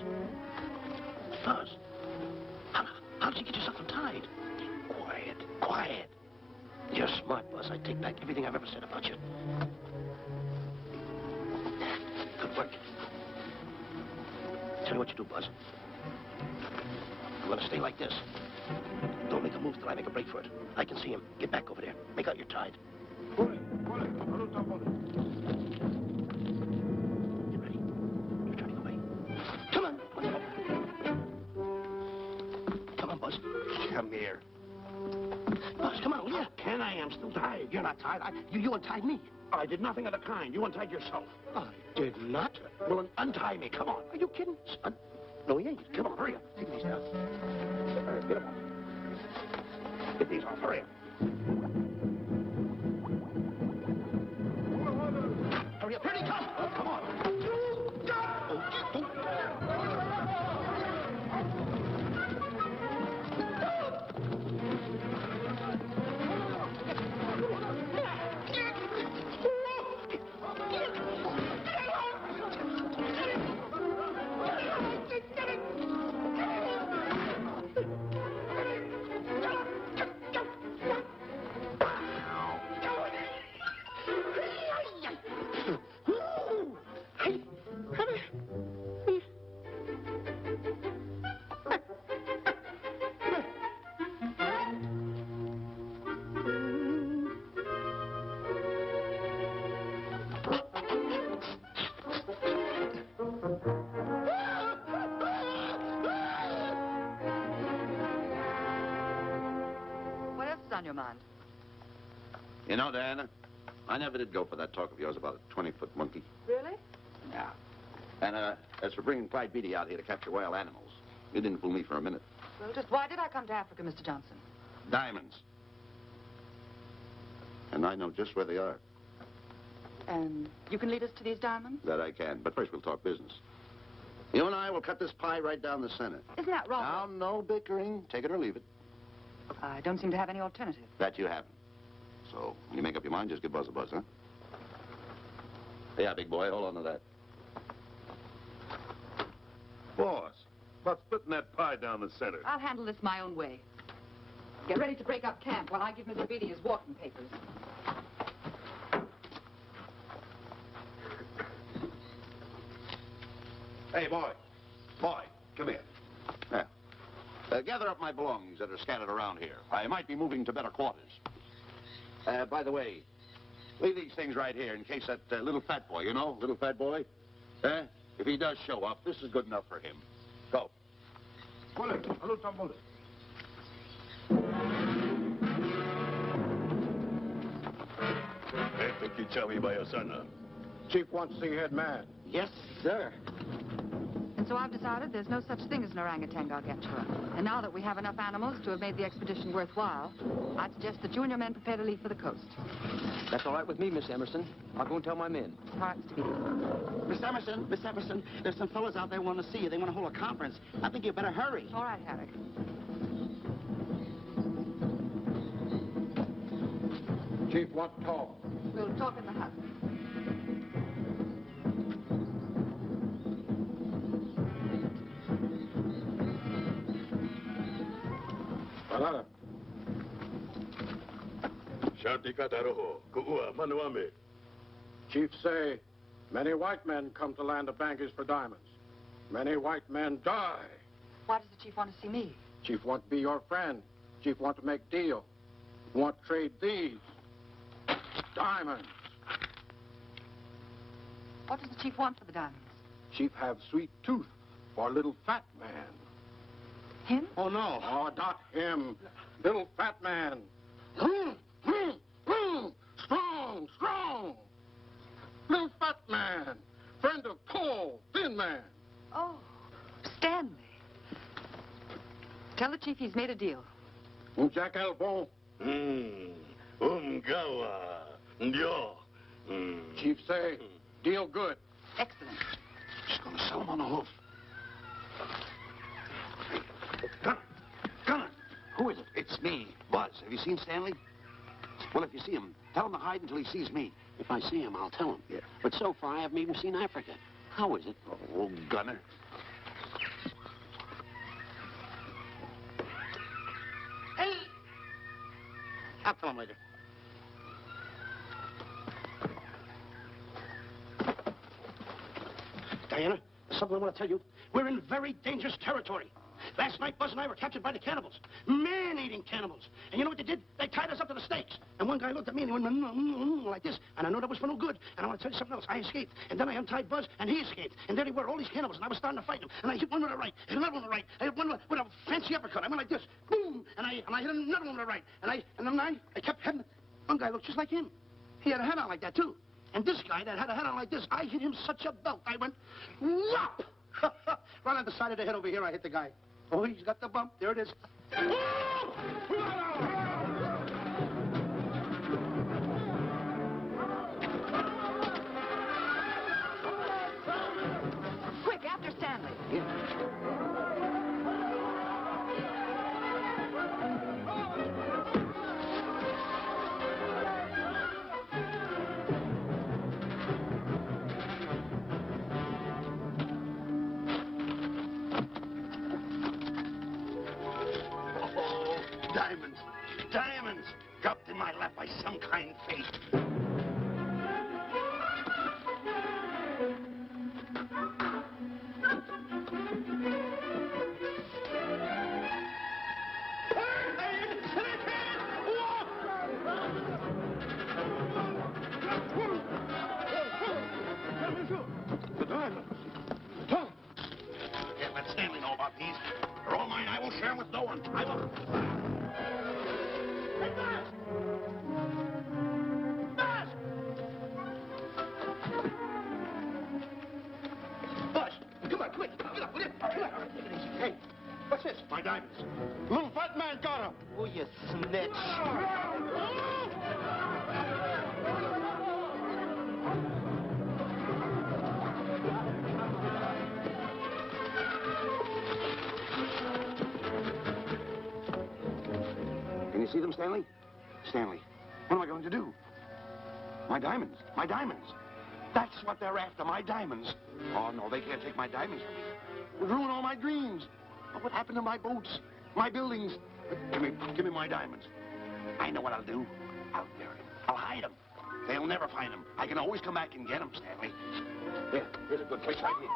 Buzz. How did you get yourself untied? Quiet. Quiet. You're smart, Buzz. I take back everything I've ever said about you. Good work. Tell me what you do, Buzz. I'm going to stay like this. Don't make a move till I make a break for it. I can see him. Get back over there. Make out you're tied. Pull it. Pull it. A little top on it. Get ready. You're turning away. Come on. Come on, Buzz. Come here. Buzz, come on, will you? How can I? I'm still tied. You're not tied. You untied me. I did nothing of the kind. You untied yourself. I did not. Well, untie me. Come on. Are you kidding? No, he ain't. Come on, hurry up. Take these down. All right, get them off. Get these off. Hurry up. Hurry up. Here he comes. Oh, come on. your mind. You know, Diana, I never did go for that talk of yours about a 20-foot monkey. Really? Yeah. And as for bringing Clyde Beatty out here to capture wild animals, it didn't fool me for a minute. Well, just why did I come to Africa, Mr. Johnson? Diamonds. And I know just where they are. And you can lead us to these diamonds? That I can. But first we'll talk business. You and I will cut this pie right down the center. Isn't that wrong? Now, no bickering. Take it or leave it. I don't seem to have any alternative. That you haven't. So, when you make up your mind, just give Buzz a buzz, huh? Yeah, big boy, hold on to that. Boss, about splitting that pie down the center. I'll handle this my own way. Get ready to break up camp while I give Mr. Beatty his walking papers. Hey, boy. Boy, come here. Yeah. Gather up my belongings that are scattered around here. I might be moving to better quarters. By the way, leave these things right here in case that little fat boy, you know, little fat boy, if he does show up, this is good enough for him. Go. Chief wants to see head man. Yes, sir. And so I've decided there's no such thing as an orangutan gargantua. And now that we have enough animals to have made the expedition worthwhile, I'd suggest that you and your men prepare to leave for the coast. That's all right with me, Miss Emerson. I'll go and tell my men. All right, Mr. Beatty. Miss Emerson, there's some fellas out there want to see you. They want to hold a conference. I think you better hurry. All right, Harry. Chief wants to talk. We'll talk in the hut. Parada. Chief say, many white men come to land of Bangers for diamonds. Many white men die. Why does the chief want to see me? Chief want to be your friend. Chief want to make deal. Want to trade these diamonds. What does the chief want for the diamonds? Chief have sweet tooth for little fat man. Him? Oh, no. Oh, not him. Little fat man. Strong, strong. Little fat man. Friend of tall, thin man. Oh, Stanley. Tell the chief he's made a deal. Jack Elbon. Chief say, deal good. Excellent. She's going to sell him on the hoof. Gunner! Who is it? It's me, Buzz. Have you seen Stanley? Well, if you see him, tell him to hide until he sees me. If I see him, I'll tell him. Yeah. But so far, I haven't even seen Africa. How is it? Oh, Gunner. Hey! I'll tell him later. Diana, there's something I want to tell you. We're in very dangerous territory. Last night, Buzz and I were captured by the cannibals. Man-eating cannibals. And you know what they did? They tied us up to the stakes. And one guy looked at me and he went, like this. And I know that was for no good. And I want to tell you something else. I escaped. And then I untied Buzz, and he escaped. And there they were, all these cannibals. And I was starting to fight them. And I hit one with the right, hit another one with the right. I hit one with a fancy uppercut. I went like this. Boom! And I hit another one with the right. And then I kept hitting. One guy looked just like him. He had a hat on like that, too. And this guy that had a hat on like this, I hit him such a belt. I went, whop! Right on the side of the head over here, I hit the guy. Oh, he's got the bump. There it is. Quick, after Stanley. Diamonds. Diamonds. Dropped in my lap by some kind fate. The diamonds. Tom. Can't let Stanley know about these. They're all mine. I won't share them with no one. I won't. Buzz, come on, quick. Get up, will you? Come on. Take it easy. Hey, what's this? My diamonds. Little fat man got him. Oh, you snitch. Can you see them, Stanley? Stanley, what am I going to do? My diamonds. My diamonds. That's what they're after, my diamonds. Oh, no, they can't take my diamonds from me. It'll ruin all my dreams. But what happened to my boats? My buildings? Give me my diamonds. I know what I'll do. I'll bury them. I'll hide them. They'll never find them. I can always come back and get them, Stanley. Here's a good place right here.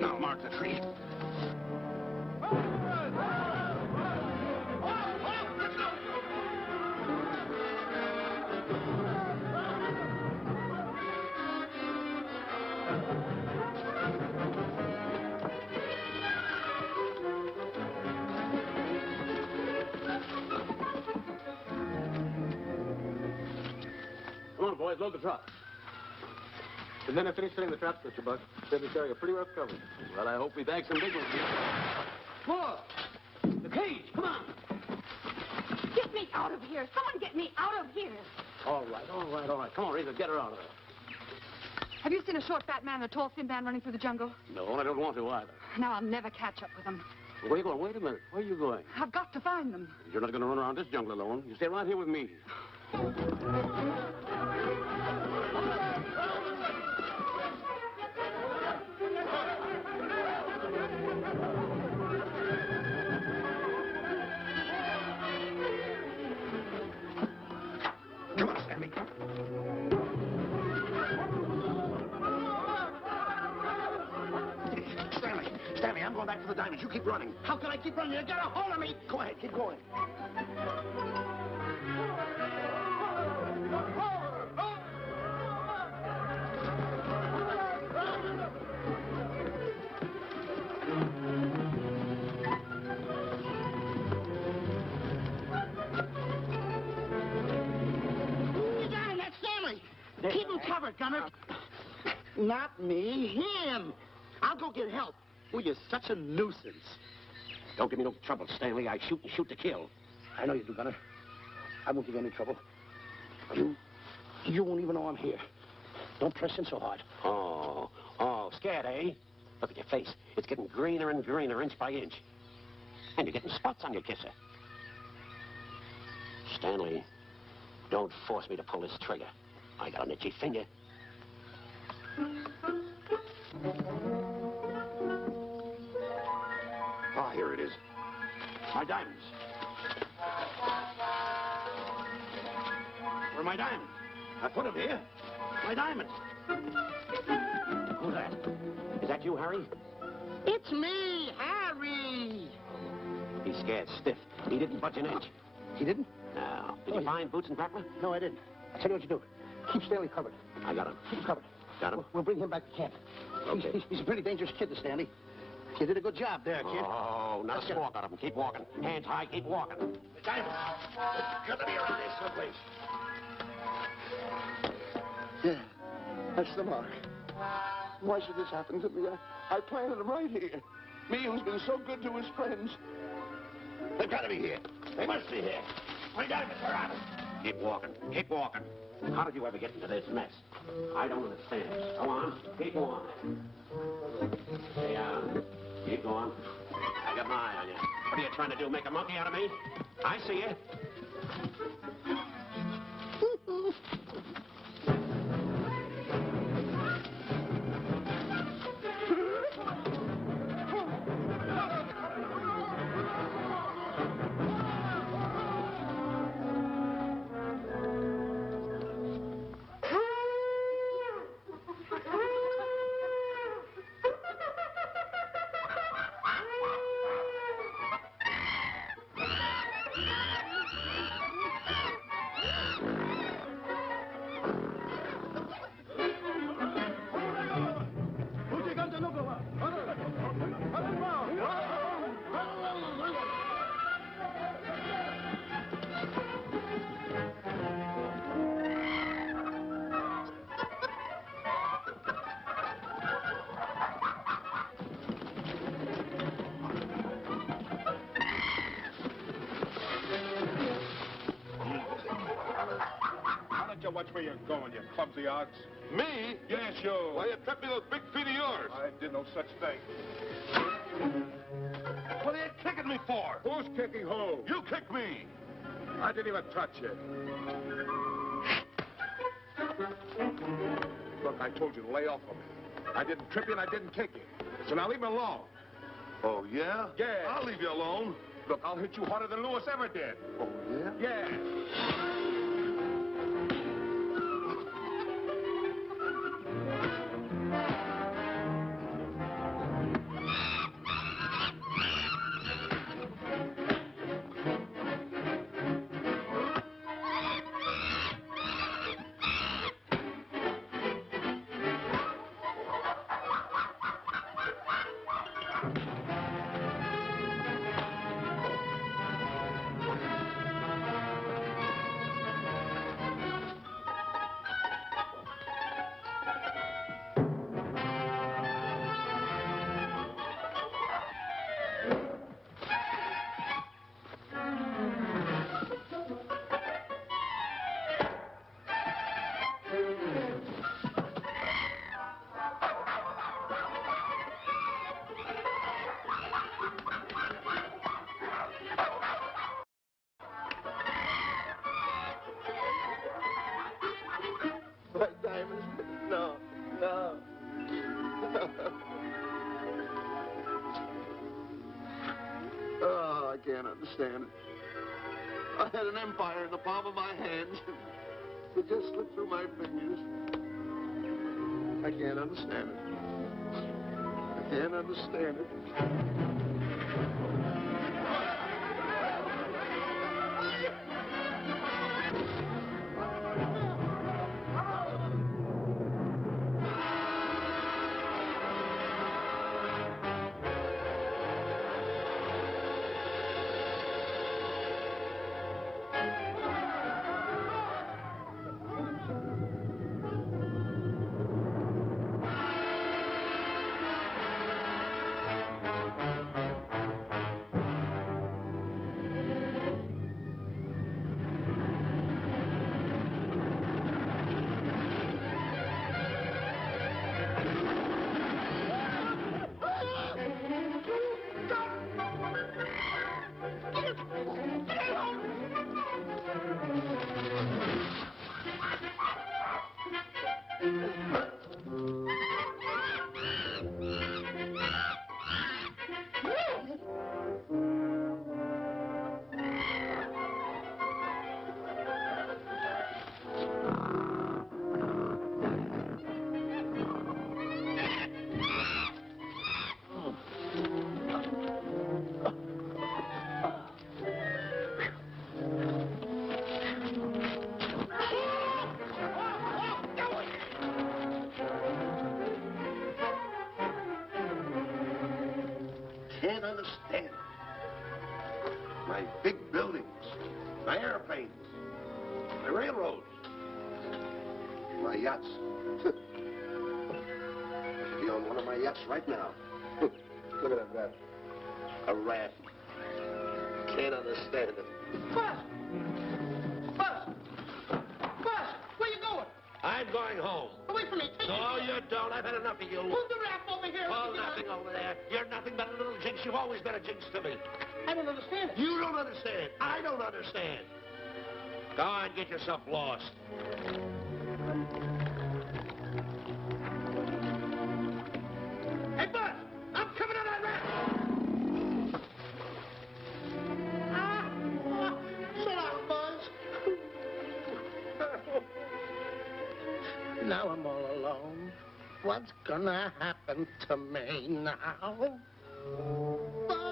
Now mark the tree. Come on, boys, load the truck. And then I finish filling the traps, Mr. Buck. Said we carry a pretty rough cover. Well, I hope we bag some big ones here. More! The cage, come on! Get me out of here. Someone get me out of here. All right. Come on, Razor, get her out of there. Have you seen a short, fat man and a tall, thin man running through the jungle? No, I don't want to either. Now I'll never catch up with them. Where are you going? Wait a minute. Where are you going? I've got to find them. You're not going to run around this jungle alone. You stay right here with me. Come on, Stanley. Stanley, I'm going back for the diamonds. You keep running. How can I keep running? You got a hold of me! Go ahead, keep going. You got him, that's Stanley! Keep him covered, Gunner. Not me, him. I'll go get help. Well, you're such a nuisance. Don't give me no trouble, Stanley. I shoot and shoot to kill. I know you do, Gunner. I won't give you any trouble. You won't even know I'm here. Don't press in so hard. Oh, scared, eh? Look at your face. It's getting greener and greener, inch by inch. And you're getting spots on your kisser. Stanley, don't force me to pull this trigger. I got an itchy finger. Ah, here it is. My diamonds. Where are my diamonds? I put them here. My diamonds. Who's that? Is that you, Harry? It's me, Harry. He's scared stiff. He didn't budge an inch. He didn't? No. Did you find boots and grappler? No, I didn't. I'll tell you what you do. Keep Stanley covered. I got him. Keep him covered. Got him? We'll bring him back to camp. Okay. He's a pretty dangerous kid, this Stanley. You did a good job there, kid. Oh, not a squawk out of him. Keep walking. Hands high, keep walking. The diamonds. There's got to be around here someplace. Yeah, that's the mark. Why should this happen to me? I planted them right here. Me who's been so good to his friends. They've got to be here. They must be here. My diamonds are out. Keep walking. Keep walking. How did you ever get into this mess? I don't understand. Go on. Keep on. Stay down. Keep going. I got my eye on you. What are you trying to do, make a monkey out of me? I see you. where you're going, you clumsy ox. Me? Yes, you. Why, you tripped me with those big feet of yours. I did no such thing. What are you kicking me for? Who's kicking who? You kicked me. I didn't even touch you. Look, I told you to lay off of me. I didn't trip you and I didn't kick you. So now leave me alone. Oh, yeah? Yeah. I'll leave you alone. Look, I'll hit you harder than Lewis ever did. Oh, yeah? Yeah. My diamonds. No. Oh, I can't understand it. I had an empire in the palm of my hands. It just slipped through my fingers. I can't understand it. I can't understand it. Can't understand. My big buildings, my airplanes, my railroads, my yachts. I should be on one of my yachts right now. Look at that. A raft. Can't understand it. Buzz! Where you going? I'm going home. Away from me. Take No, it. you don't. I've had enough of you. Move the raft over here. Oh, nothing over there. You're nothing but a little jinx. You've always been a jinx to me. I don't understand it. You don't understand. I don't understand. Go on, get yourself lost. Hey, Buzz! I'm coming on that raft! So long, Buzz. Now I'm all alone. What's gonna happen to me now? Buzz?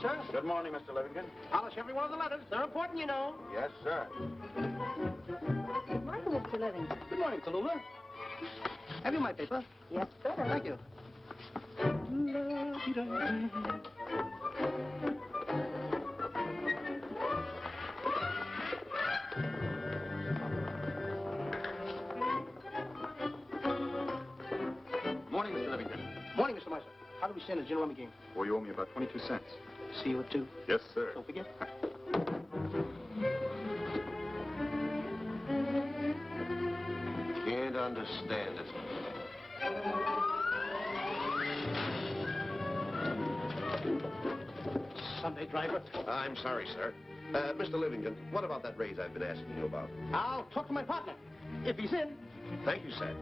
sir. Good morning, Mr. Livingston. Polish every one of the letters. They're important, you know. Yes, sir. Good morning, Mr. Livingston. Good morning, Tallulah. Have you my paper? Yes, sir. Thank you. Morning, Mr. Livingston. Morning, Mr. Marshall. How do we stand in the gin rummy game? Well, you owe me about 22 cents. See you at 2. Yes, sir. Don't forget. Can't understand it. Sunday driver. I'm sorry, sir. Mr. Livingston, what about that raise I've been asking you about? I'll talk to my partner. If he's in. Thank you, sir.